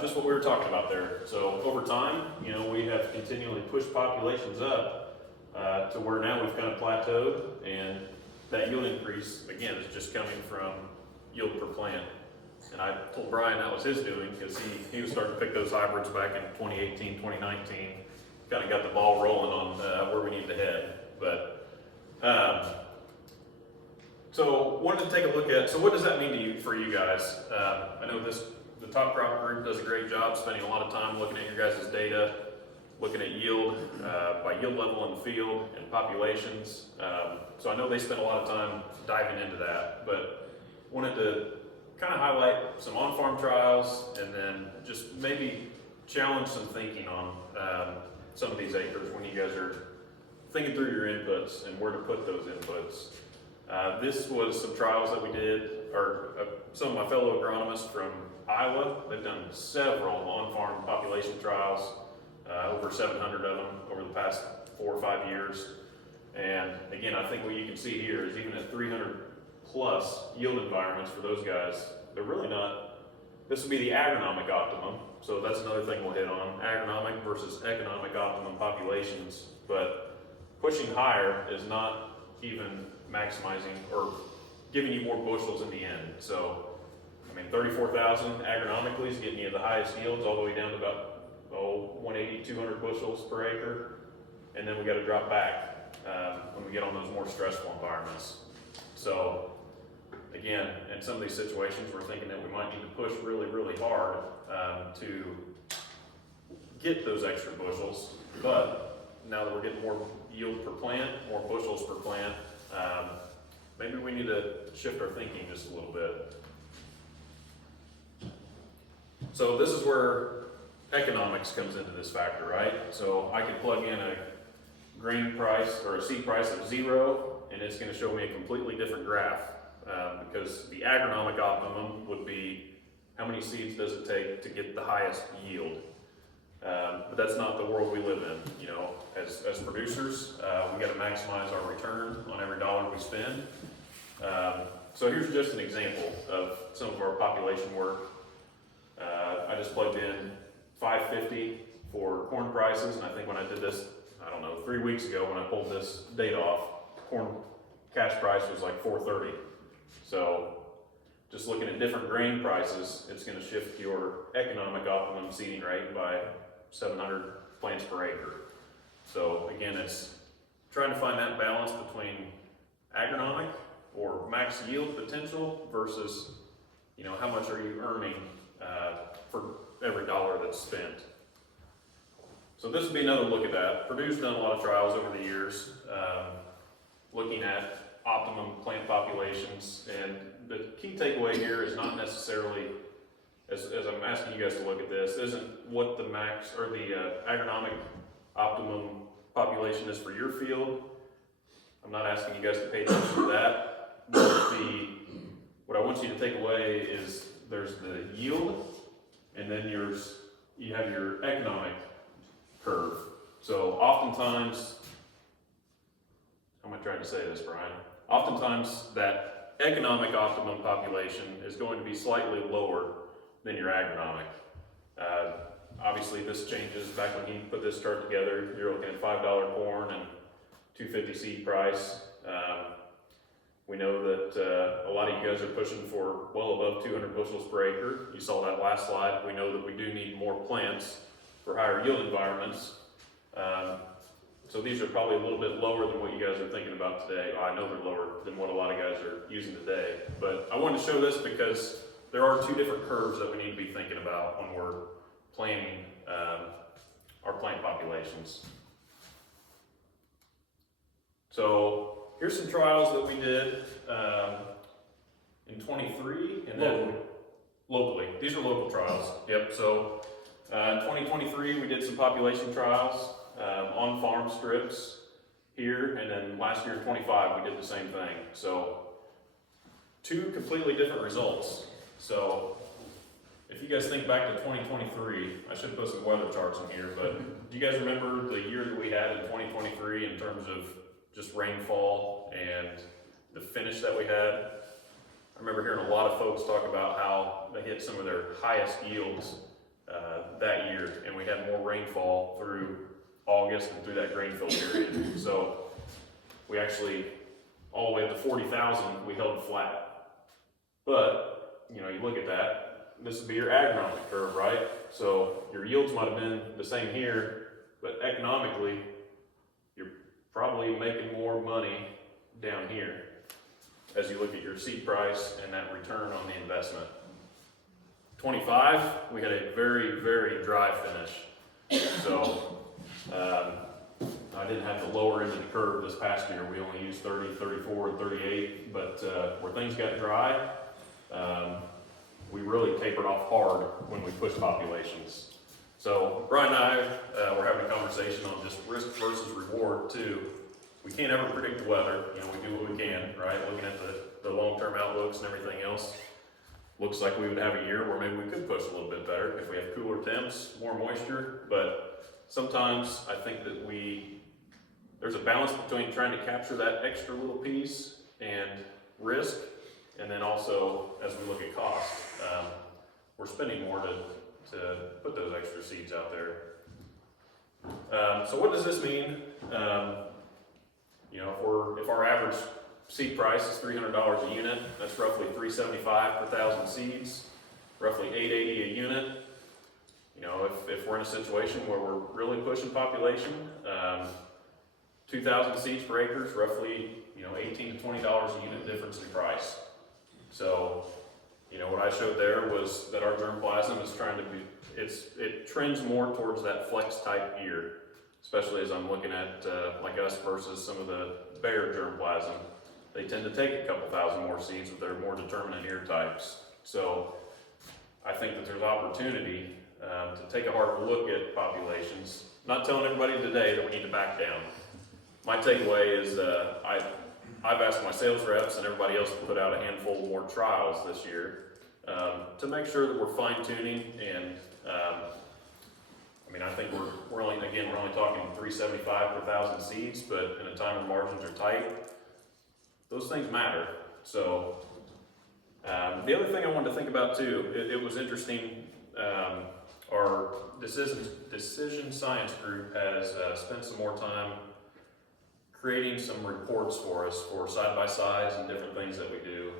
just what we were talking about there. So over time, you know, we have continually pushed populations up to where now we've kind of plateaued, and that yield increase, again, is just coming from yield per plant. And I told Brian that was his doing, because he was starting to pick those hybrids back in 2018, 2019. Kind of got the ball rolling on where we need to head. But so wanted to take a look at, so what does that mean to you, for you guys? I know the top crop group does a great job spending a lot of time looking at your guys' data, looking at yield, by yield level in the field and populations. So I know they spend a lot of time diving into that, but wanted to kind of highlight some on-farm trials and then just maybe challenge some thinking on some of these acres when you guys are thinking through your inputs and where to put those inputs. This was some trials that we did, or some of my fellow agronomists from Iowa. They've done several on-farm population trials, over 700 of them over the past 4 or 5 years. And again, I think what you can see here is even at 300 plus yield environments for those guys, they're really not, this would be the agronomic optimum. So that's another thing we'll hit on, agronomic versus economic optimum populations. But pushing higher is not even maximizing or giving you more bushels in the end. So, I mean, 34,000 agronomically is getting you the highest yields all the way down to about 180, 200 bushels per acre. And then we got to drop back when we get on those more stressful environments. So again, in some of these situations, we're thinking that we might need to push really, really hard to get those extra bushels. But now that we're getting more yield per plant, more bushels per plant, maybe we need to shift our thinking just a little bit. So this is where economics comes into this factor, right? So I could plug in a grain price or a seed price of 0, and it's going to show me a completely different graph, because the agronomic optimum would be how many seeds does it take to get the highest yield. But that's not the world we live in. You know, as producers, we got to maximize our return on every dollar we spend. So here's just an example of some of our population work. I just plugged in 550 for corn prices, and I think when I did this, I don't know, 3 weeks ago when I pulled this data off, corn cash price was like 430. So just looking at different grain prices, it's going to shift your economic optimum seeding rate by 700 plants per acre. So again, it's trying to find that balance between agronomic or max yield potential versus, you know, how much are you earning for every dollar that's spent. So this would be another look at that. Purdue's done a lot of trials over the years, looking at optimum plant populations, and the key takeaway here is not necessarily, as I'm asking you guys to look at this, isn't what the max or the agronomic optimum population is for your field. I'm not asking you guys to pay attention to that, but what I want you to take away is there's the yield, and then you have your economic curve. So oftentimes, how am I trying to say this, Brian? Oftentimes that economic optimum population is going to be slightly lower than your agronomic. Obviously this changes. Back when he put this chart together, you're looking at $5 corn and $2.50 seed price. We know that a lot of you guys are pushing for well above 200 bushels per acre. You saw that last slide. We know that we do need more plants for higher yield environments. So these are probably a little bit lower than what you guys are thinking about today. I know they're lower than what a lot of guys are using today. But I wanted to show this because there are two different curves that we need to be thinking about when we're planning our plant populations. So here's some trials that we did. 2023, and then locally. These are local trials. Yep. So in 2023, we did some population trials on farm strips here, and then last year, 25, we did the same thing. So 2 completely different results. So if you guys think back to 2023, I should put some weather charts in here, but do you guys remember the year that we had in 2023 in terms of just rainfall and the finish that we had? I remember hearing a lot of folks talk about how they hit some of their highest yields that year, and we had more rainfall through August and through that grain fill period. So we actually, all the way up to 40,000, we held flat. But, you know, you look at that, this would be your agronomic curve, right? So your yields might have been the same here, but economically, you're probably making more money down here as you look at your seed price and that return on the investment. 25, we had a very, very dry finish. So I didn't have the lower end of the curve this past year. We only used 30, 34, and 38, but where things got dry, we really tapered off hard when we pushed populations. So Brian and I were having a conversation on just risk versus reward too. We can't ever predict the weather. You know, we do what we can, right? Looking at the long-term outlooks and everything else. Looks like we would have a year where maybe we could push a little bit better if we have cooler temps, more moisture, but sometimes I think that there's a balance between trying to capture that extra little piece and risk, and then also, as we look at cost, we're spending more to put those extra seeds out there. So what does this mean? You know, if our average seed price is $300 a unit, that's roughly $375 per thousand seeds, roughly $880 a unit. You know, if we're in a situation where we're really pushing population, 2,000 seeds per acre is roughly, you know, $18 to $20 a unit difference in price. So, you know, what I showed there was that our germplasm is trying to be, it trends more towards that flex type ear, especially as I'm looking at like us versus some of the bare germplasm. They tend to take a couple thousand more seeds with their more determinate ear types. So I think that there's opportunity to take a harder look at populations. Not telling everybody today that we need to back down. My takeaway is I've asked my sales reps and everybody else to put out a handful more trials this year to make sure that we're fine tuning and I mean, I think we're only talking 375 per thousand seeds, but in a time when margins are tight, those things matter. So the other thing I wanted to think about too, it was interesting. Our decision science group has spent some more time creating some reports for us for side-by-sides and different things that we do.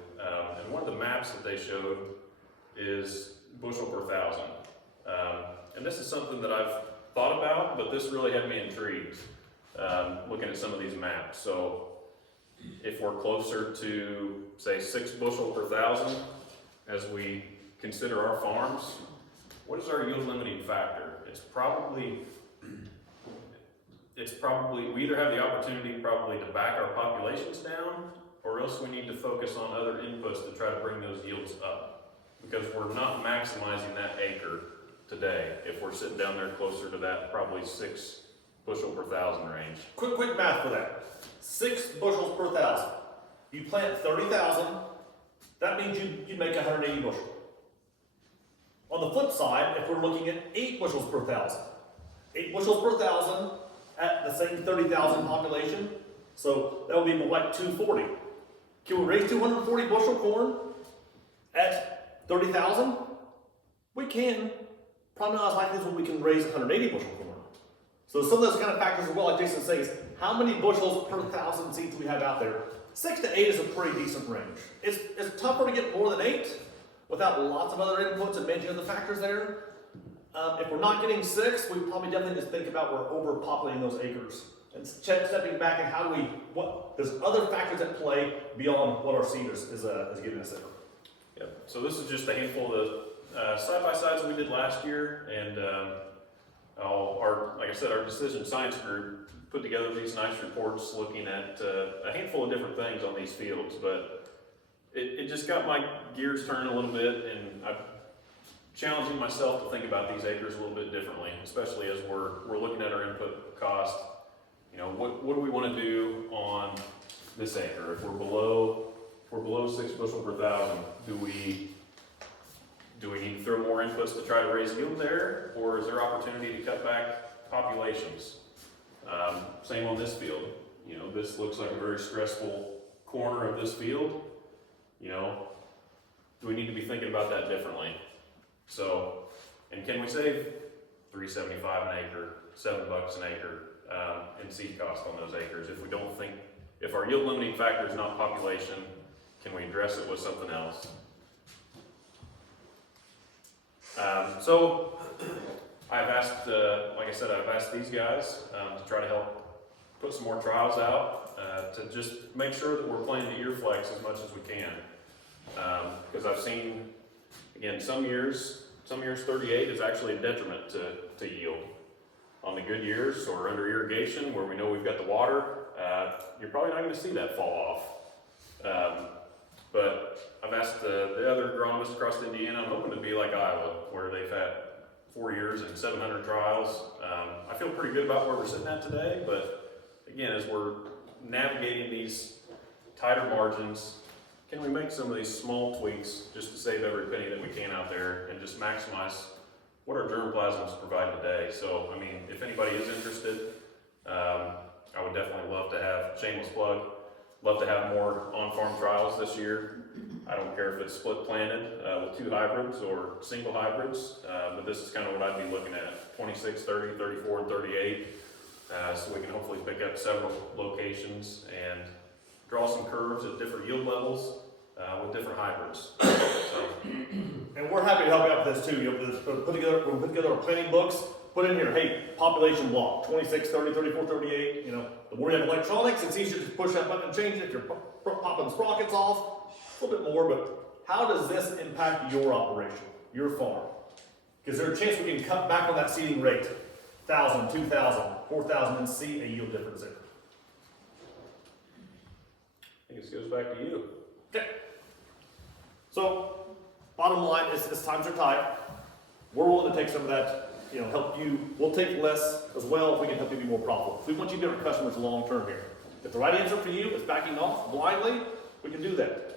And one of the maps that they showed is bushel per thousand. And this is something that I've thought about, but this really had me intrigued looking at some of these maps. So if we're closer to, say, 6 bushel per thousand as we consider our farms, what is our yield limiting factor? It's probably, we either have the opportunity probably to back our populations down, or else we need to focus on other inputs to try to bring those yields up. Because we're not maximizing that acre today if we're sitting down there closer to that probably 6 bushel per thousand range. Quick math for that. 6 bushels per thousand. You plant 30,000, that means you make 180 bushel. On the flip side, if we're looking at 8 bushels per thousand, 8 bushels per thousand at the same 30,000 population, so that would be more like 240. Can we raise 240 bushel corn at 30,000? We can. Probably not as likely as when we can raise 180 bushel corn. So some of those kind of factors as well, like Jason says, how many bushels per thousand seeds do we have out there? 6 to 8 is a pretty decent range. It's tougher to get more than 8 without lots of other inputs and managing other factors there. If we're not getting 6, we probably definitely just think about we're overpopulating those acres. And stepping back and there's other factors at play beyond what our seed is giving us there. Yep. So this is just a handful of the side-by-sides that we did last year, and like I said, our decision science group put together these nice reports looking at a handful of different things on these fields, but it just got my gears turning a little bit, and I'm challenging myself to think about these acres a little bit differently, especially as we're looking at our input cost. You know, what do we want to do on this acre? If we're below 6 bushel per thousand, do we need to throw more inputs to try to raise yield there, or is there opportunity to cut back populations? Same on this field. You know, this looks like a very stressful corner of this field. You know, do we need to be thinking about that differently? So, and can we save $3.75 an acre, $7 an acre in seed cost on those acres if we don't think, if our yield limiting factor is not population, can we address it with something else? So I've asked, like I said, I've asked these guys to try to help put some more trials out to just make sure that we're playing the ear flex as much as we can. Because I've seen, again, some years 38 is actually a detriment to yield. On the good years or under irrigation where we know we've got the water, you're probably not going to see that fall off. But I've asked the other agronomists across Indiana, I'm hoping to be like Iowa, where they've had 4 years and 700 trials. I feel pretty good about where we're sitting at today, but again, as we're navigating these tighter margins, can we make some of these small tweaks just to save every penny that we can out there and just maximize what our germplasms provide today? So, I mean, if anybody is interested, I would definitely love to have, shameless plug, love to have more on-farm trials this year. I don't care if it's split planted with 2 hybrids or single hybrids, but this is kind of what I'd be looking at, 26, 30, 34, and 38, so we can hopefully pick up several locations and draw some curves at different yield levels with different hybrids. So. And we're happy to help you out with this too. We'll put together our planning books, put in here, hey, population block, 26, 30, 34, 38, you know, the more you have electronics, it's easier to push that button and change it. If you're popping sprockets off, a little bit more, but how does this impact your operation, your farm? Is there a chance we can cut back on that seeding rate, 1,000, 2,000, 4,000, and see a yield difference there? I think this goes back to you. Okay. So, bottom line is, as times are tight, we're willing to take some of that, you know, help you. We'll take less as well if we can help you be more profitable. We want you to be our customers long term here. If the right answer for you is backing off blindly, we can do that.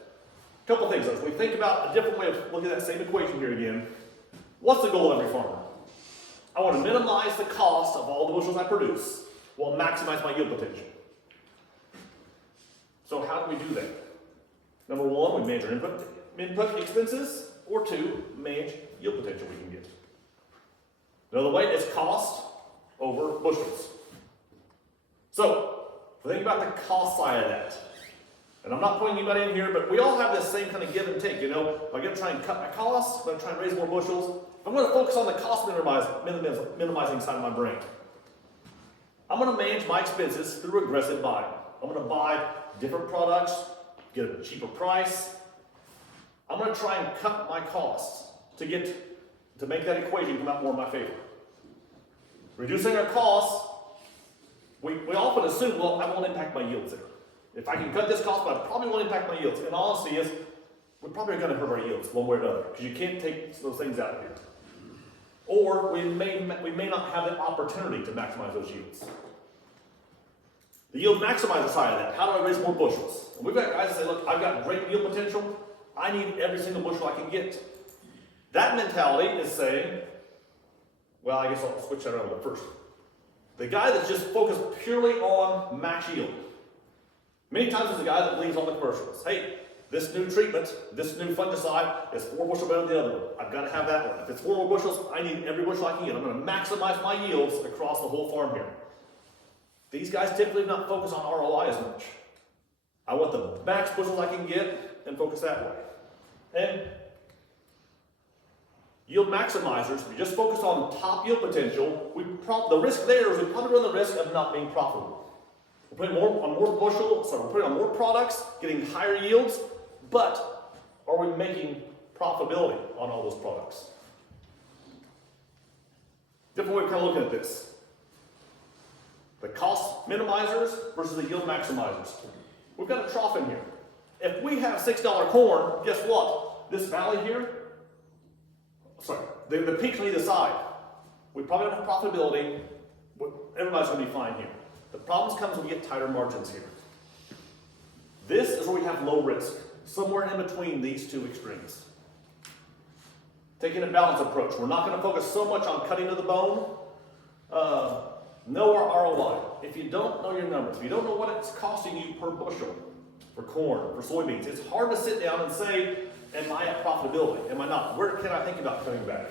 A couple things though. If we think about a different way of looking at that same equation here again, what's the goal of every farmer? I want to minimize the cost of all the bushels I produce while maximize my yield potential. So how do we do that? Number one, we manage our input expenses, or 2, manage yield potential we can get. Another way is cost over bushels. So, if we think about the cost side of that, and I'm not putting anybody in here, but we all have this same kind of give and take, you know. If I'm going to try and cut my costs, if I'm going to try and raise more bushels, I'm going to focus on the cost minimizing side of my brain. I'm going to manage my expenses through aggressive buying. I'm going to buy different products, get a cheaper price. I'm going to try and cut my costs to make that equation come out more in my favor. Reducing our costs, we often assume, well, I won't impact my yields there. If I can cut this cost, but I probably won't impact my yields. And honesty is, we're probably going to hurt our yields one way or another, because you can't take those things out of here. Or we may not have the opportunity to maximize those yields. The yield maximizer side of that, how do I raise more bushels? And we've got guys that say, look, I've got great yield potential, I need every single bushel I can get. That mentality is saying, well, I guess I'll switch that around first. The guy that's just focused purely on max yield. Many times it's the guy that believes on the commercials. Hey, this new treatment, this new fungicide is 4 bushels better than the other one. I've got to have that one. If it's 4 more bushels, I need every bushel I can get. I'm going to maximize my yields across the whole farm here. These guys typically do not focus on ROI as much. I want the max bushels I can get and focus that way. And yield maximizers, if you just focus on top yield potential, the risk there is we probably run the risk of not being profitable. We're putting we're putting on more products, getting higher yields, but are we making profitability on all those products? Different way of kind of looking at this. The cost minimizers versus the yield maximizers. We've got a trough in here. If we have $6 corn, guess what? This valley here, the peaks on either side, we probably don't have profitability. Everybody's going to be fine here. The problems comes when we get tighter margins here. This is where we have low risk, somewhere in between these two extremes. Taking a balanced approach. We're not going to focus so much on cutting to the bone. Know our ROI. If you don't know your numbers, if you don't know what it's costing you per bushel for corn, for soybeans, it's hard to sit down and say, am I at profitability? Am I not? Where can I think about cutting back?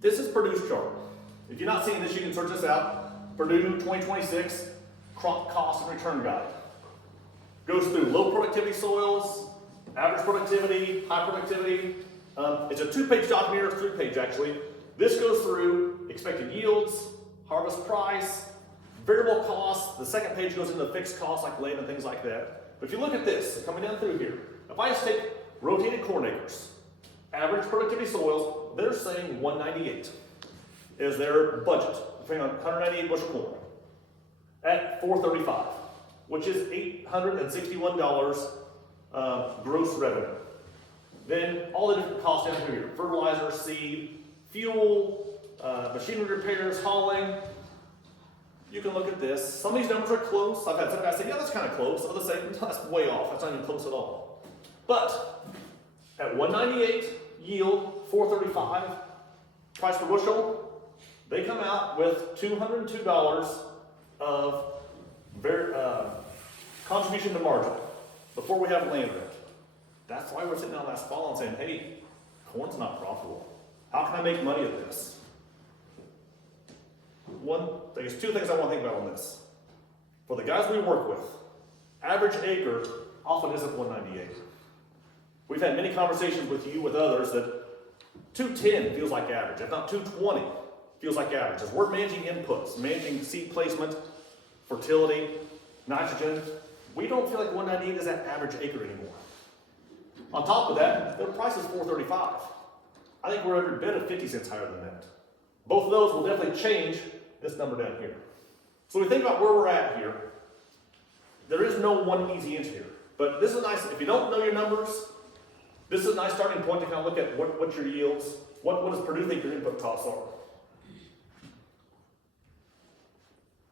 This is Purdue's chart. If you're not seeing this, you can search this out. Purdue 2026 crop cost and return guide. Goes through low productivity soils, average productivity, high productivity. It's a 2-page document, or 3-page actually. This goes through expected yields, harvest price, variable costs. The second page goes into fixed costs like land and things like that. But if you look at this, coming down through here, if I just take rotated corn acres, average productivity soils, they're saying 198 is their budget, depending on 198 bushel corn at 435, which is $861 gross revenue. Then all the different costs down through here: fertilizer, seed, fuel, machinery repairs, hauling. You can look at this. Some of these numbers are close. I've had some guys say, yeah, that's kind of close. Others say, no, that's way off. That's not even close at all. But at 198 yield, 435 price per bushel, they come out with $202 of contribution to margin before we have land rent. That's why we're sitting down last fall and saying, hey, corn's not profitable. How can I make money at this? There's 2 things I want to think about on this. For the guys we work with, average acre often isn't 198. We've had many conversations with you, with others, that 210 feels like average. If not 220 feels like average. As we're managing inputs, managing seed placement, fertility, nitrogen, we don't feel like 198 is that average acre anymore. On top of that, their price is 435. I think we're every bit of 50 cents higher than that. Both of those will definitely change this number down here. So when we think about where we're at here, there is no one easy answer here. But this is nice. If you don't know your numbers, this is a nice starting point to kind of look at what your yields, what does Purdue think your input costs are.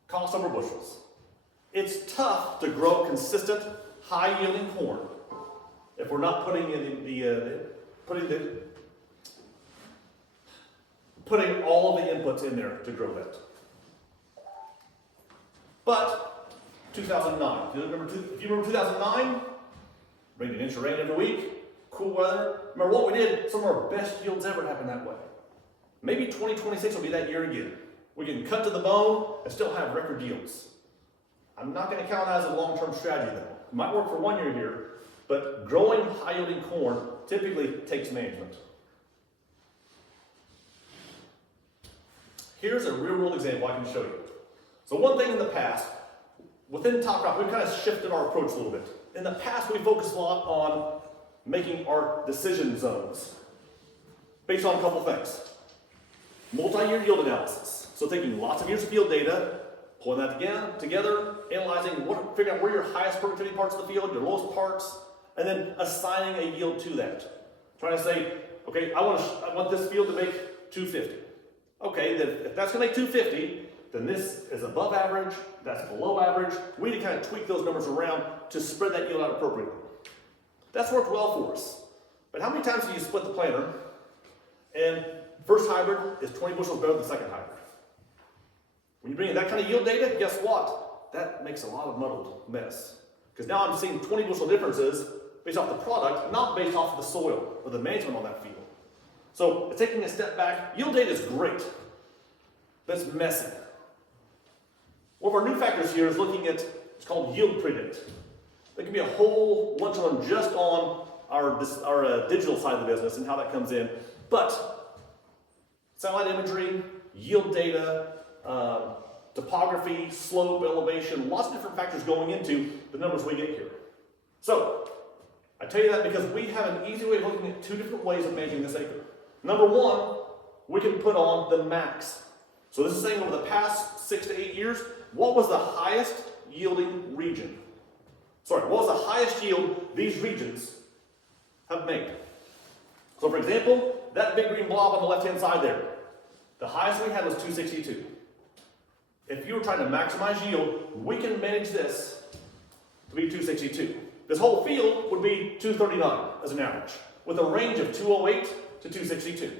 Cost over bushels. It's tough to grow consistent, high-yielding corn if we're not putting all of the inputs in there to grow that. But 2009, if you remember 2009, rained an inch of rain every week, cool weather. Remember what we did? Some of our best yields ever happened that way. Maybe 2026 will be that year again. We can cut to the bone and still have record yields. I'm not going to count that as a long-term strategy though. It might work for 1 year here, but growing high-yielding corn typically takes management. Here's a real-world example I can show you. So one thing in the past, within top crop, we've kind of shifted our approach a little bit. In the past, we focused a lot on making our decision zones based on a couple things. Multi-year yield analysis. So taking lots of years of field data, pulling that together, analyzing figuring out where your highest productivity parts of the field, your lowest parts, and then assigning a yield to that. Trying to say, okay, I want this field to make 250. Okay, then if that's going to make 250, then this is above average, that's below average. We need to kind of tweak those numbers around to spread that yield out appropriately. That's worked well for us. But how many times do you split the planter and first hybrid is 20 bushels better than the second hybrid? When you bring in that kind of yield data, guess what? That makes a lot of muddled mess. Because now I'm seeing 20 bushel differences based off the product, not based off of the soil or the management on that field. So taking a step back, yield data is great, but it's messy. One of our new factors here is looking at, it's called yield predict. There can be a whole lunch on just on our digital side of the business and how that comes in. But satellite imagery, yield data, topography, slope, elevation, lots of different factors going into the numbers we get here. So I tell you that because we have an easy way of looking at 2 different ways of managing this acre. Number 1, we can put on the max. So this is saying over the past 6 to 8 years, what was the highest yielding region? Sorry, what was the highest yield these regions have made? So for example, that big green blob on the left-hand side there, the highest we had was 262. If you were trying to maximize yield, we can manage this to be 262. This whole field would be 239 as an average, with a range of 208 to 262.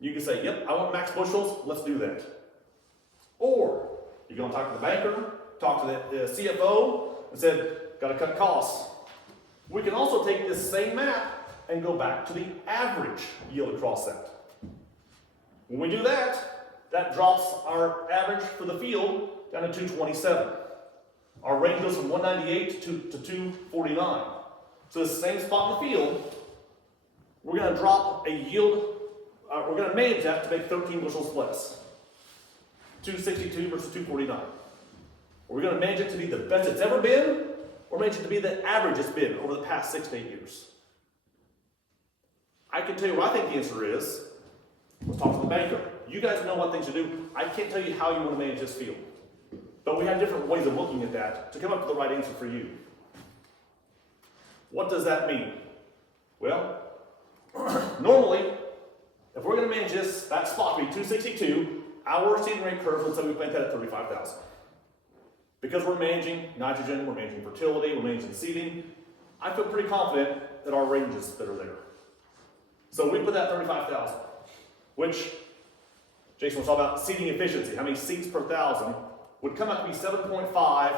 You can say, yep, I want max bushels, let's do that. Or, you can talk to the banker, talk to the CFO, and said, gotta cut costs. We can also take this same map and go back to the average yield across that. When we do that, that drops our average for the field down to 227. Our range goes from 198 to 249. So the same spot in the field, we're going to drop a yield, we're going to manage that to make 13 bushels less. 262 versus 249. We're going to manage it to be the best it's ever been, or manage it to be the average it's been over the past 6 to 8 years. I can tell you what I think the answer is. Let's talk to the banker. You guys know what things to do. I can't tell you how you want to manage this field. But we have different ways of looking at that to come up with the right answer for you. What does that mean? Well, normally, if we're going to manage that spot to be 262, our seeding rate curve, let's say we plant that at 35,000. Because we're managing nitrogen, we're managing fertility, we're managing seeding, I feel pretty confident that our ranges that are there. So we put that 35,000, which Jason was talking about seeding efficiency, how many seeds per thousand, would come out to be 7.5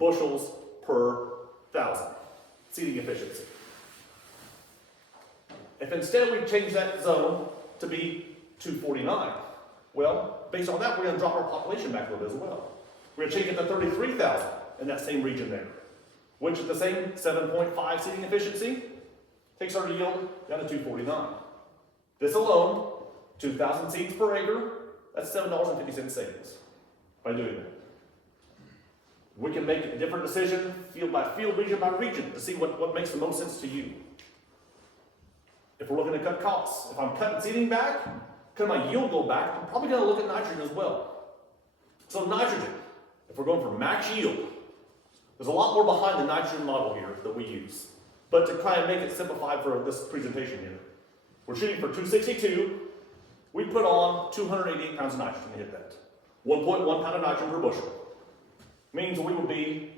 bushels per thousand, seeding efficiency. If instead we change that zone to be 249, well, based on that, we're going to drop our population back a little bit as well. We're going to change it to 33,000 in that same region there, which at the same 7.5 seeding efficiency takes our yield down to 249. This alone, 2,000 seeds per acre, that's $7.50 savings by doing that. We can make a different decision, field by field, region by region, to see what makes the most sense to you. If we're looking to cut costs, if I'm cutting seeding back, cutting my yield go back, I'm probably going to look at nitrogen as well. So nitrogen, if we're going for max yield, there's a lot more behind the nitrogen model here that we use. But to try and make it simplified for this presentation here, we're shooting for 262. We put on 288 pounds of nitrogen to hit that. 1.1 pound of nitrogen per bushel. Means we will be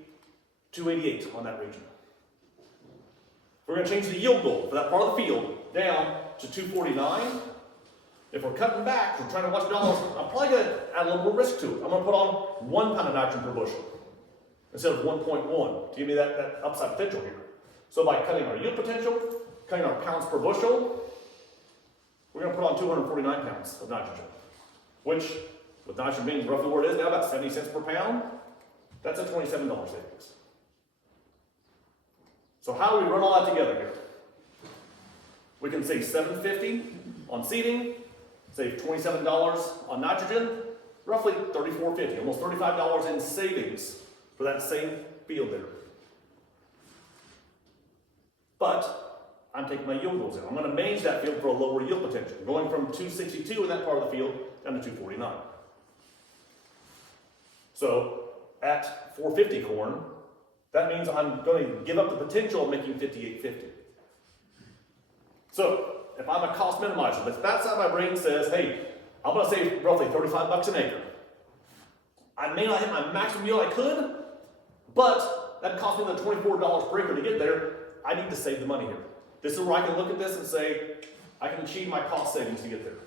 288 on that region. We're going to change the yield goal for that part of the field down to 249. If we're cutting back, we're trying to watch dollars, I'm probably going to add a little more risk to it. I'm going to put on 1 pound of nitrogen per bushel instead of 1.1 to give me that upside potential here. So by cutting our yield potential, cutting our pounds per bushel, we're going to put on 249 pounds of nitrogen, which, with nitrogen being roughly where it is now, about 70 cents per pound, that's a $27 savings. So how do we run all that together here? We can save $7.50 on seeding, save $27 on nitrogen, roughly $34.50, almost $35 in savings for that same field there. But I'm taking my yield goals in. I'm going to manage that field for a lower yield potential, going from 262 in that part of the field down to 249. So at 450 corn, that means I'm going to give up the potential of making 58.50. So if I'm a cost minimizer, if that side of my brain says, hey, I'm going to save roughly 35 bucks an acre. I may not hit my maximum yield I could, but that cost me the $24 per acre to get there. I need to save the money here. This is where I can look at this and say, I can achieve my cost savings to get there.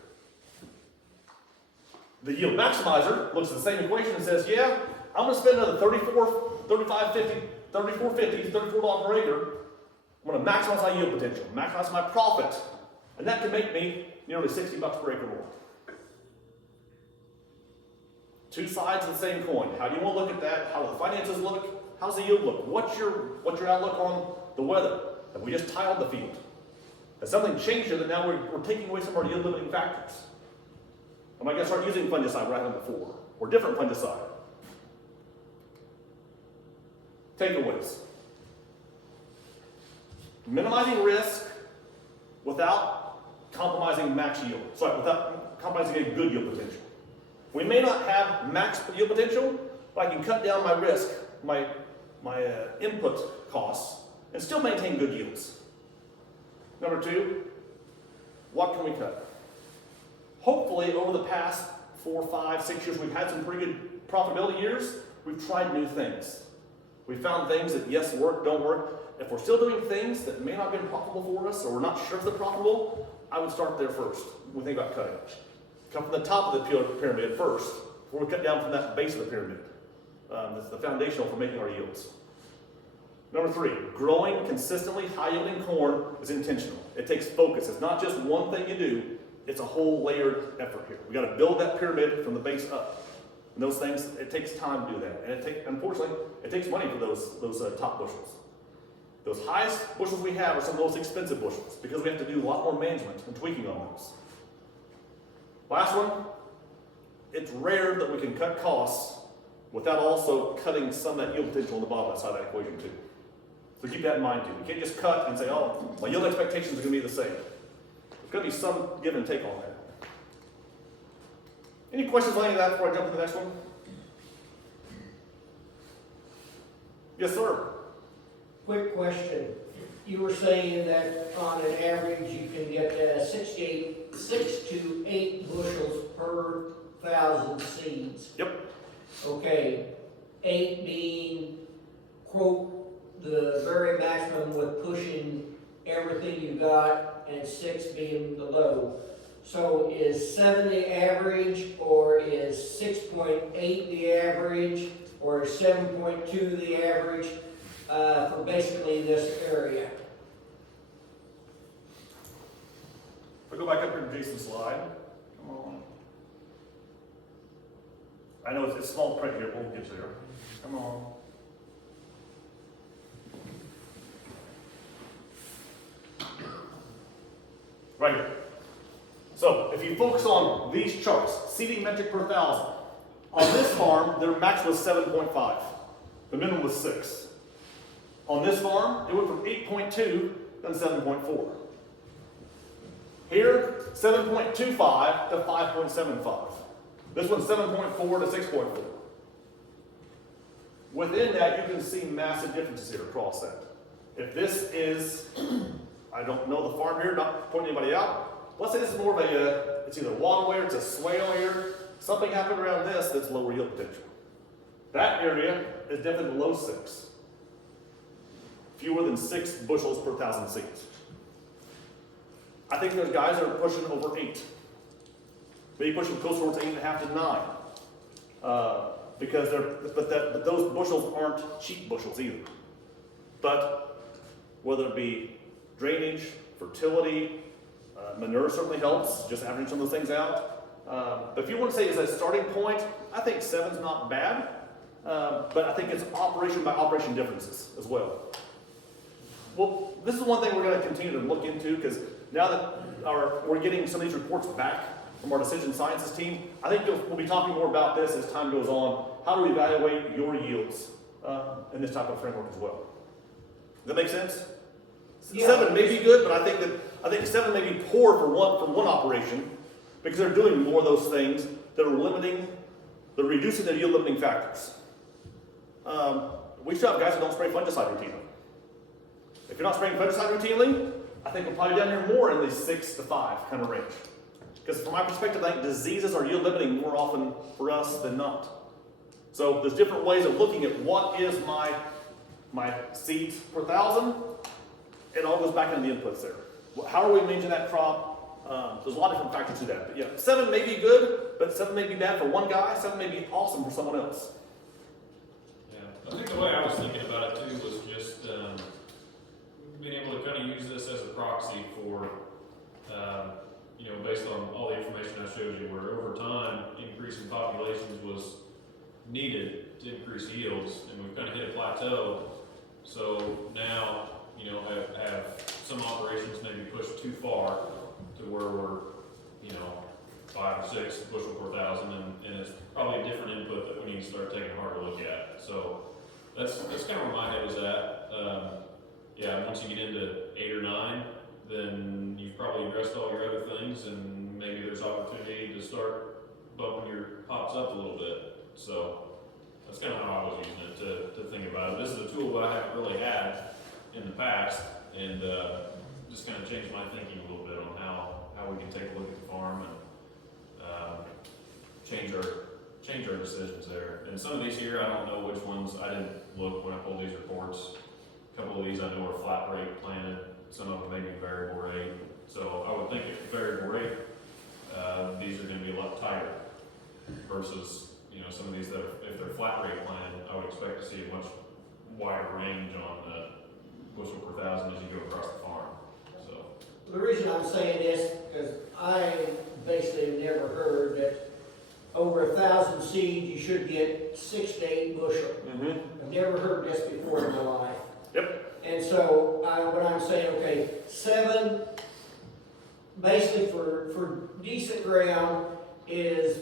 The yield maximizer looks at the same equation and says, yeah, I'm going to spend another $34 per acre. I'm going to maximize my yield potential, maximize my profit, and that can make me nearly 60 bucks per acre more. Two sides of the same coin. How do you want to look at that? How do the finances look? How's the yield look? What's your outlook on the weather? Have we just tiled the field? Has something changed here that now we're taking away some of our yield limiting factors? Am I going to start using fungicide rather than before? Or different fungicide? Takeaways. Minimizing risk without compromising max yield. Sorry, without compromising a good yield potential. We may not have max yield potential, but I can cut down my risk, my input costs and still maintain good yields. Number two, what can we cut? Hopefully, over the past 4, 5, 6 years, we've had some pretty good profitability years. We've tried new things. We found things that, yes, work, don't work. If we're still doing things that may not have been profitable for us, or we're not sure if they're profitable, I would start there first when we think about cutting. Come from the top of the pyramid first, before we cut down from that base of the pyramid. That's the foundational for making our yields. Number three, growing consistently high-yielding corn is intentional. It takes focus. It's not just one thing you do. It's a whole layered effort here. We got to build that pyramid from the base up. And those things, it takes time to do that. And unfortunately, it takes money for those top bushels. Those highest bushels we have are some of the most expensive bushels because we have to do a lot more management and tweaking on those. Last one, it's rare that we can cut costs without also cutting some of that yield potential on the bottom side of that equation too. So keep that in mind too. You can't just cut and say, oh, my yield expectations are going to be the same. There's going to be some give and take on that. Any questions on any of that before I jump to the next one? Yes, sir. Quick question. You were saying that on an average you can get 6 to 8 bushels per 1,000 seeds. Yep. Okay, 8 being, quote, the very maximum with pushing everything you got, and 6 being the low. So is 7 the average, or is 6.8 the average, or is 7.2 the average for basically this area? If I go back up here to Jason's slide. Come on. I know it's small print here, but we'll get there. Come on. Right here. So, if you focus on these charts, seeding metric per 1,000, on this farm, their max was 7.5. The minimum was 6. On this farm, it went from 8.2 to 7.4. Here, 7.25 to 5.75. This one's 7.4 to 6.4. Within that, you can see massive differences here across that. If this is, I don't know the farm here, not pointing anybody out. Let's say this is more of it's either a waterway or it's a swale here. Something happened around this that's lower yield potential. That area is definitely below 6. Fewer than 6 bushels per 1,000 seeds. I think there's guys that are pushing over 8. Maybe pushing closer towards 8.5 to 9. Because but those bushels aren't cheap bushels either. But whether it be drainage, fertility, manure certainly helps, just averaging some of those things out. But if you want to say as a starting point, I think 7's not bad. But I think it's operation by operation differences as well. Well, this is one thing we're going to continue to look into because now that we're getting some of these reports back from our decision sciences team, I think we'll be talking more about this as time goes on. How do we evaluate your yields in this type of framework as well? Does that make sense? Yeah. 7 may be good, but I think 7 may be poor for one operation because they're doing more of those things that are they're reducing their yield limiting factors. We still have guys that don't spray fungicide routinely. If you're not spraying fungicide routinely, I think we're probably down here more in the 6 to 5 kind of range. Because from my perspective, I think diseases are yield limiting more often for us than not. So there's different ways of looking at what is my seeds per 1,000. It all goes back into the inputs there. How are we managing that crop? There's a lot of different factors to that. But yeah, 7 may be good, but 7 may be bad for one guy. 7 may be awesome for someone else. Yeah, I think the way I was thinking about it too was just being able to kind of use this as a proxy for, based on all the information I showed you, where over time, increasing populations was needed to increase yields, and we've kind of hit a plateau. So now, have some operations maybe pushed too far to where we're, 5 or 6 bushel per 1,000, and it's probably a different input that we need to start taking a harder look at. So that's kind of where my head was at. Once you get into 8 or 9, then you've probably addressed all your other things, and maybe there's opportunity to start bumping your hops up a little bit. So That's kind of how I was using it to think about it. This is a tool that I haven't really had in the past, and just kind of changed my thinking a little bit on how we can take a look at the farm and change our decisions there. And some of these here, I don't know which ones. I didn't look when I pulled these reports. A couple of these I know are flat rate planted. Some of them may be variable rate. So I would think at variable rate, these are going to be a lot tighter versus, you know, some of these that if they're flat rate planted, I would expect to see a much wider range on the bushel per thousand as you go across the farm. So The reason I'm saying this, because I basically never heard that over 1,000 seeds, you should get 6 to 8 bushel. Mm-hmm. I've never heard this before in my life. Yep. And so, what I'm saying, okay, 7, basically for decent ground is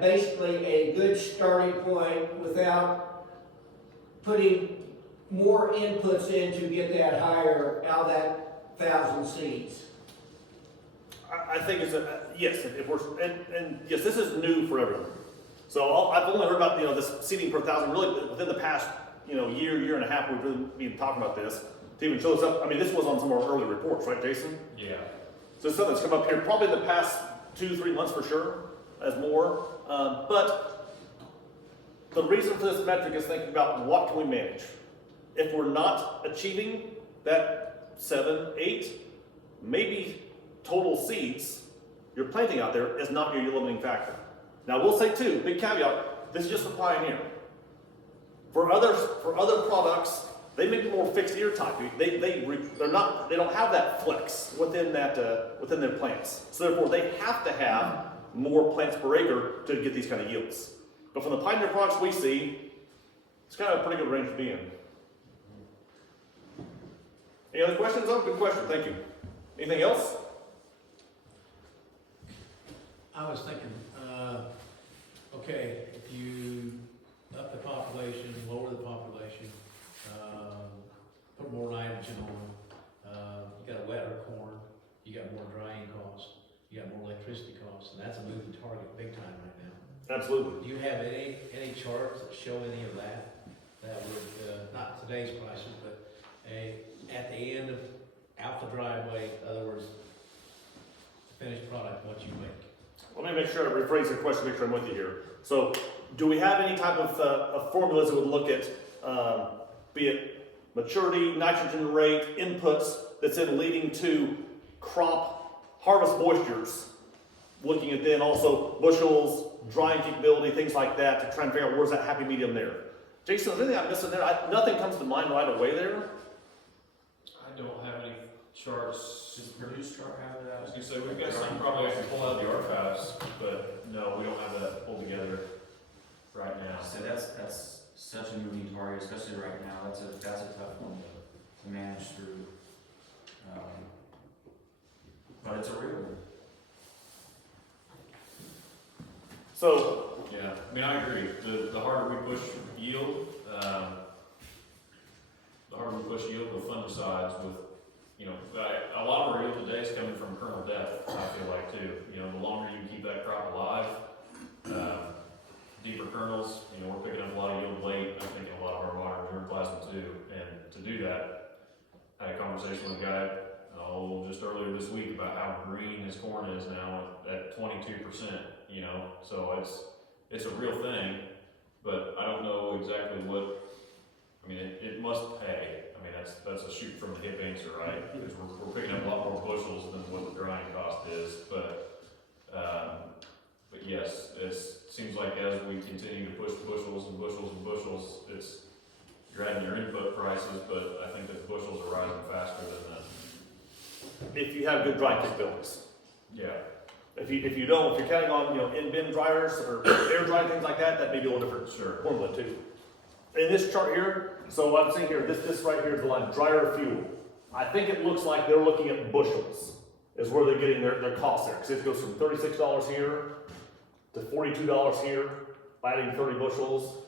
basically a good starting point without putting more inputs in to get that higher out of that 1,000 seeds. I think it's yes, if we're, and yes, this is new for everyone. So I've only heard about, this seeding per 1,000 really within the past, year and a half, we've really been talking about this. To even show us up, I mean, this was on some of our early reports, right, Jason? yeah. So it's something that's come up here probably the past 2-3 months for sure, as more. But the reason for this metric is thinking about what can we manage. If we're not achieving that 7, 8, maybe total seeds you're planting out there is not your limiting factor. Now we'll say too, big caveat, this is just for Pioneer. For other products, they may be more fixed ear type. They don't have that flex within their plants. So therefore they have to have more plants per acre to get these kind of yields. But from the Pioneer products we see, it's kind of a pretty good range to be in. Any other questions? Oh, good question, thank you. Anything else? I was thinking, okay, if you up the population, lower the population, put more nitrogen on, you got a wetter corn, you got more drying costs, you got more electricity costs, and that's a moving target big time right now. Absolutely. Do you have any charts that show any of that? That would, not today's prices, but at the end of, out the driveway, in other words, the finished product, what you make. Let me make sure I rephrase your question, make sure I'm with you here. So, do we have any type of formulas that would look at, be it maturity, nitrogen rate, inputs, that's then leading to crop harvest moistures? Looking at then also bushels, drying capability, things like that, to try and figure out where's that happy medium there. Jason, is there anything I'm missing there? Nothing comes to mind right away there. I don't have any charts. Does the produce chart have that? I was gonna say, we've got some probably I can pull out of the archives, but no, we don't have that pulled together right now. So that's such a moving target, especially right now. That's a tough one to manage through. But it's a real one. So, Yeah, I mean, I agree. The harder we push yield, with fungicides, with, a lot of our yield today is coming from kernel death, I feel like too. The longer you keep that crop alive, deeper kernels, we're picking up a lot of yield late. I'm thinking a lot of our modern germplasm too. And to do that, I had a conversation with a guy, just earlier this week about how green his corn is now at 22%, so it's a real thing, but I don't know exactly it must pay. That's a shoot from the hip answer, right? Because we're picking up a lot more bushels than what the drying cost is, but yes, it seems like as we continue to push bushels and bushels and bushels, you're adding your input prices, but I think that the bushels are rising faster than if you have good drying capabilities. yeah. If you're counting on, in-bin dryers or air drying, things like that, that may be a little different formula too. In this chart here, so what I'm saying here, this right here is the line, dryer fuel. I think it looks like they're looking at bushels, is where they're getting their costs there. Because it goes from $36 here to $42 here, by adding 30 bushels.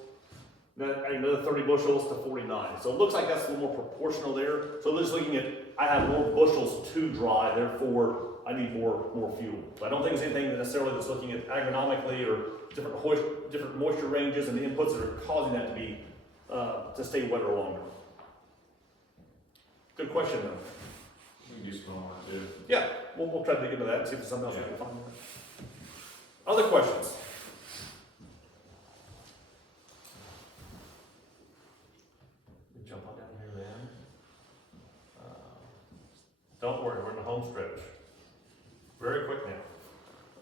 Then adding another 30 bushels to 49. So it looks like that's a little more proportional there. So they're just looking at, I have more bushels to dry, therefore I need more fuel. But I don't think it's anything necessarily that's looking at agronomically or different moisture ranges and the inputs that are causing that to be, to stay wetter longer. Good question though. We can do some homework too. Yeah, we'll try to dig into that and see if there's something else we can find. Other questions? Let me jump on down here then. Don't worry, we're in the home stretch. Very quick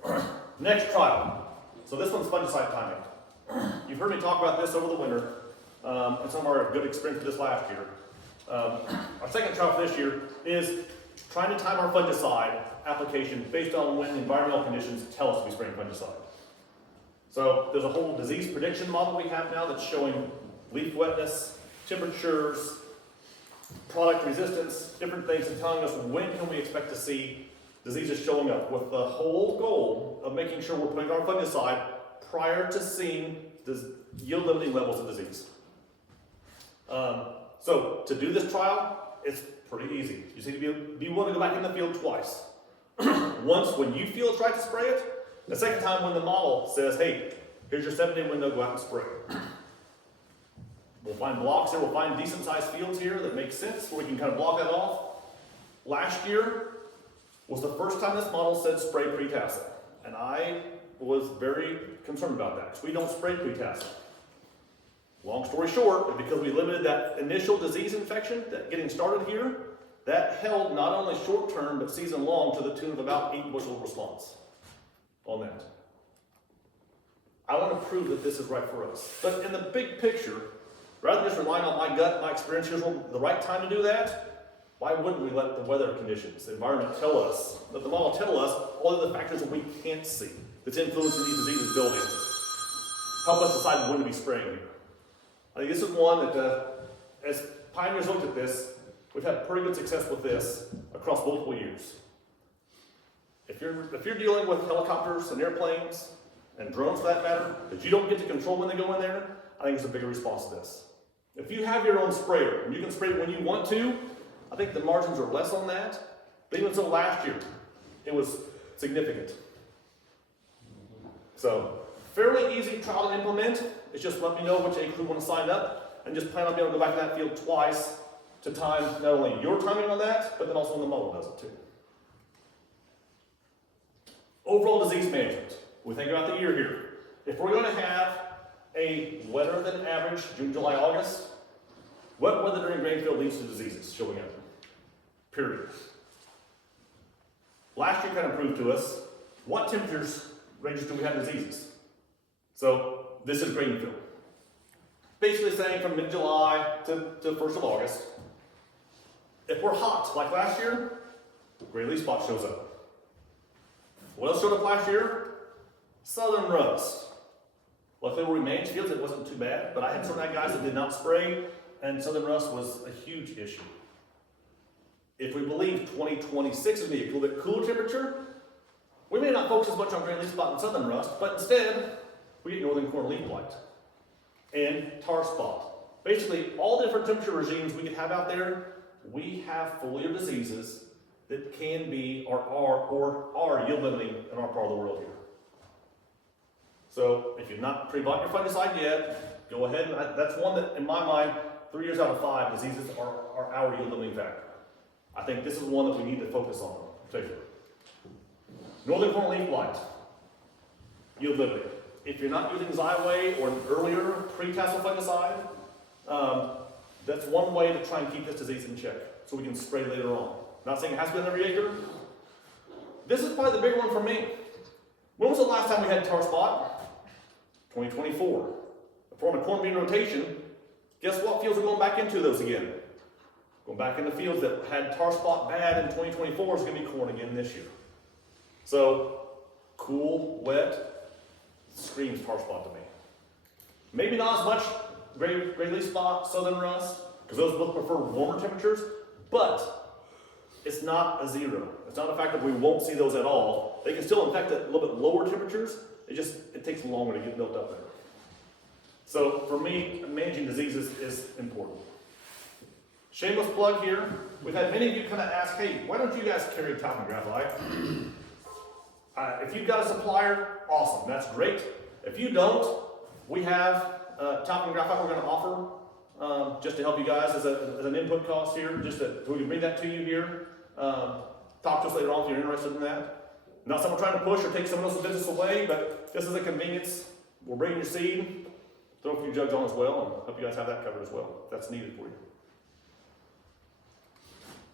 now. Next trial. So this one's fungicide timing. You've heard me talk about this over the winter, and some of our good experience with this last year. Our second trial for this year is trying to time our fungicide application based on when environmental conditions tell us to be spraying fungicide. So there's a whole disease prediction model we have now that's showing leaf wetness, temperatures, product resistance, different things, and telling us when can we expect to see diseases showing up, with the whole goal of making sure we're putting our fungicide prior to seeing the yield limiting levels of disease. So to do this trial, it's pretty easy. You just need to be willing to go back in the field twice. Once when you feel it's right to spray it, the second time when the model says, hey, here's your 7-day window, go out and spray it. We'll find blocks here, we'll find decent sized fields here that make sense, where we can kind of block that off. Last year was the first time this model said spray pre-tassel, and I was very concerned about that, because we don't spray pre-tassel. Long story short, because we limited that initial disease infection, that getting started here, that held not only short term, but season long, to the tune of about 8 bushel response on that. I want to prove that this is right for us. But in the big picture, rather than just relying on my gut, my experience, here's the right time to do that, why wouldn't we let the weather conditions, the environment tell us, let the model tell us all of the factors that we can't see, that's influencing these diseases building, help us decide when to be spraying here. I think this is one that, as pioneers looked at this, we've had pretty good success with this across multiple years. If you're dealing with helicopters and airplanes, and drones for that matter, that you don't get to control when they go in there, I think it's a bigger response to this. If you have your own sprayer, and you can spray it when you want to, I think the margins are less on that. But even so, last year, it was significant. So, fairly easy trial to implement. It's just let me know which age group want to sign up, and just plan on being able to go back to that field twice to time not only your timing on that, but then also when the model does it too. Overall disease management. We think about the year here. If we're going to have a wetter than average June, July, August, wet weather during grain field leads to diseases showing up. Period. Last year kind of proved to us what temperatures ranges do we have diseases. So this is grain field. Basically saying from mid-July to 1st of August. If we're hot like last year, grain leaf spot shows up. What else showed up last year? Southern rust. Luckily, where we managed fields, it wasn't too bad, but I had certain guys that did not spray, and southern rust was a huge issue. If we believe 2026 is going to be a little bit cooler temperature, we may not focus as much on grain leaf spot and southern rust, but instead, we get northern corn leaf blight and tar spot. Basically, all different temperature regimes we could have out there, we have foliar diseases that can be or are yield limiting in our part of the world here. So if you've not pre-bought your fungicide yet, go ahead, and that's one that, in my mind, 3 years out of 5 diseases are our yield limiting factor. I think this is one that we need to focus on in particular. Northern corn leaf blight, yield limiting. If you're not using Xyway or an earlier pre-tassel fungicide, that's one way to try and keep this disease in check, so we can spray later on. Not saying it has to be on every acre. This is probably the big one for me. When was the last time we had tar spot? 2024. If we're on a corn bean rotation, guess what fields are going back into those again? Going back into fields that had tar spot bad in 2024 is going to be corn again this year. So, cool, wet, screams tar spot to me. Maybe not as much gray leaf spot, southern rust, because those both prefer warmer temperatures, but it's not a zero. It's not a fact that we won't see those at all. They can still infect at a little bit lower temperatures. It takes longer to get built up there. So for me, managing diseases is important. Shameless plug here. We've had many of you kind of ask, hey, why don't you guys carry top and graphite? If you've got a supplier, awesome, that's great. If you don't, we have top and graphite we're going to offer just to help you guys as an input cost here, just so we can bring that to you here. Talk to us later on if you're interested in that. Not someone trying to push or take someone else's business away, but just as a convenience, we'll bring your seed, throw a few jugs on as well, and hope you guys have that covered as well, if that's needed for you.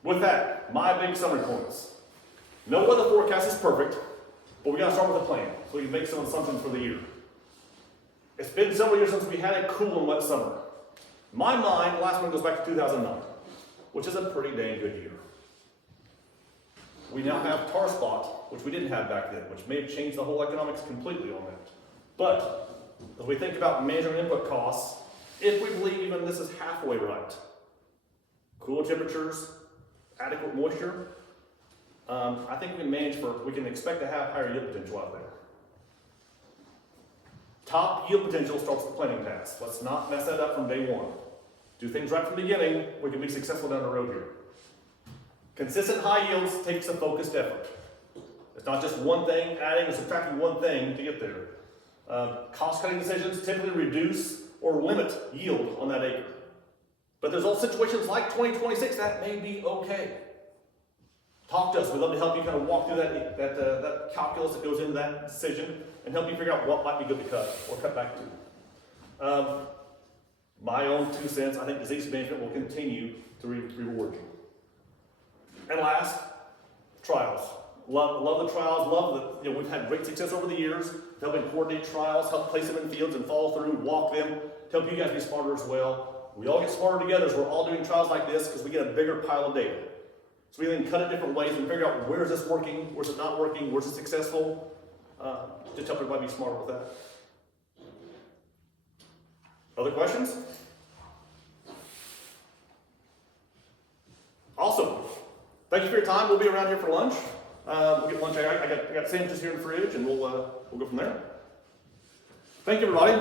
With that, my big summary points. No weather forecast is perfect, but we got to start with a plan so we can make some assumptions for the year. It's been several years since we had a cool and wet summer. In my mind, the last one goes back to 2009, which is a pretty dang good year. We now have tar spot, which we didn't have back then, which may have changed the whole economics completely on that. But as we think about managing input costs, if we believe even this is halfway right, cool temperatures, adequate moisture, I think we can expect to have higher yield potential out there. Top yield potential starts with the planting task. Let's not mess that up from day one. Do things right from the beginning, we can be successful down the road here. Consistent high yields takes a focused effort. It's not just one thing, adding or subtracting one thing to get there. Cost-cutting decisions typically reduce or limit yield on that acre. But there's all situations like 2026 that may be okay. Talk to us. We'd love to help you kind of walk through that calculus that goes into that decision and help you figure out what might be good to cut or cut back to. My own 2 cents, I think disease management will continue to reward you. And last, trials. Love the trials, love that we've had great success over the years, helping coordinate trials, help place them in fields and follow through, walk them, to help you guys be smarter as well. We all get smarter together as we're all doing trials like this because we get a bigger pile of data. So we then cut it different ways and figure out where is this working, where's it not working, where's it successful. Just help everybody be smarter with that. Other questions? Awesome. Thank you for your time. We'll be around here for lunch. We'll get lunch. I got sandwiches here in the fridge, and we'll go from there. Thank you, everybody.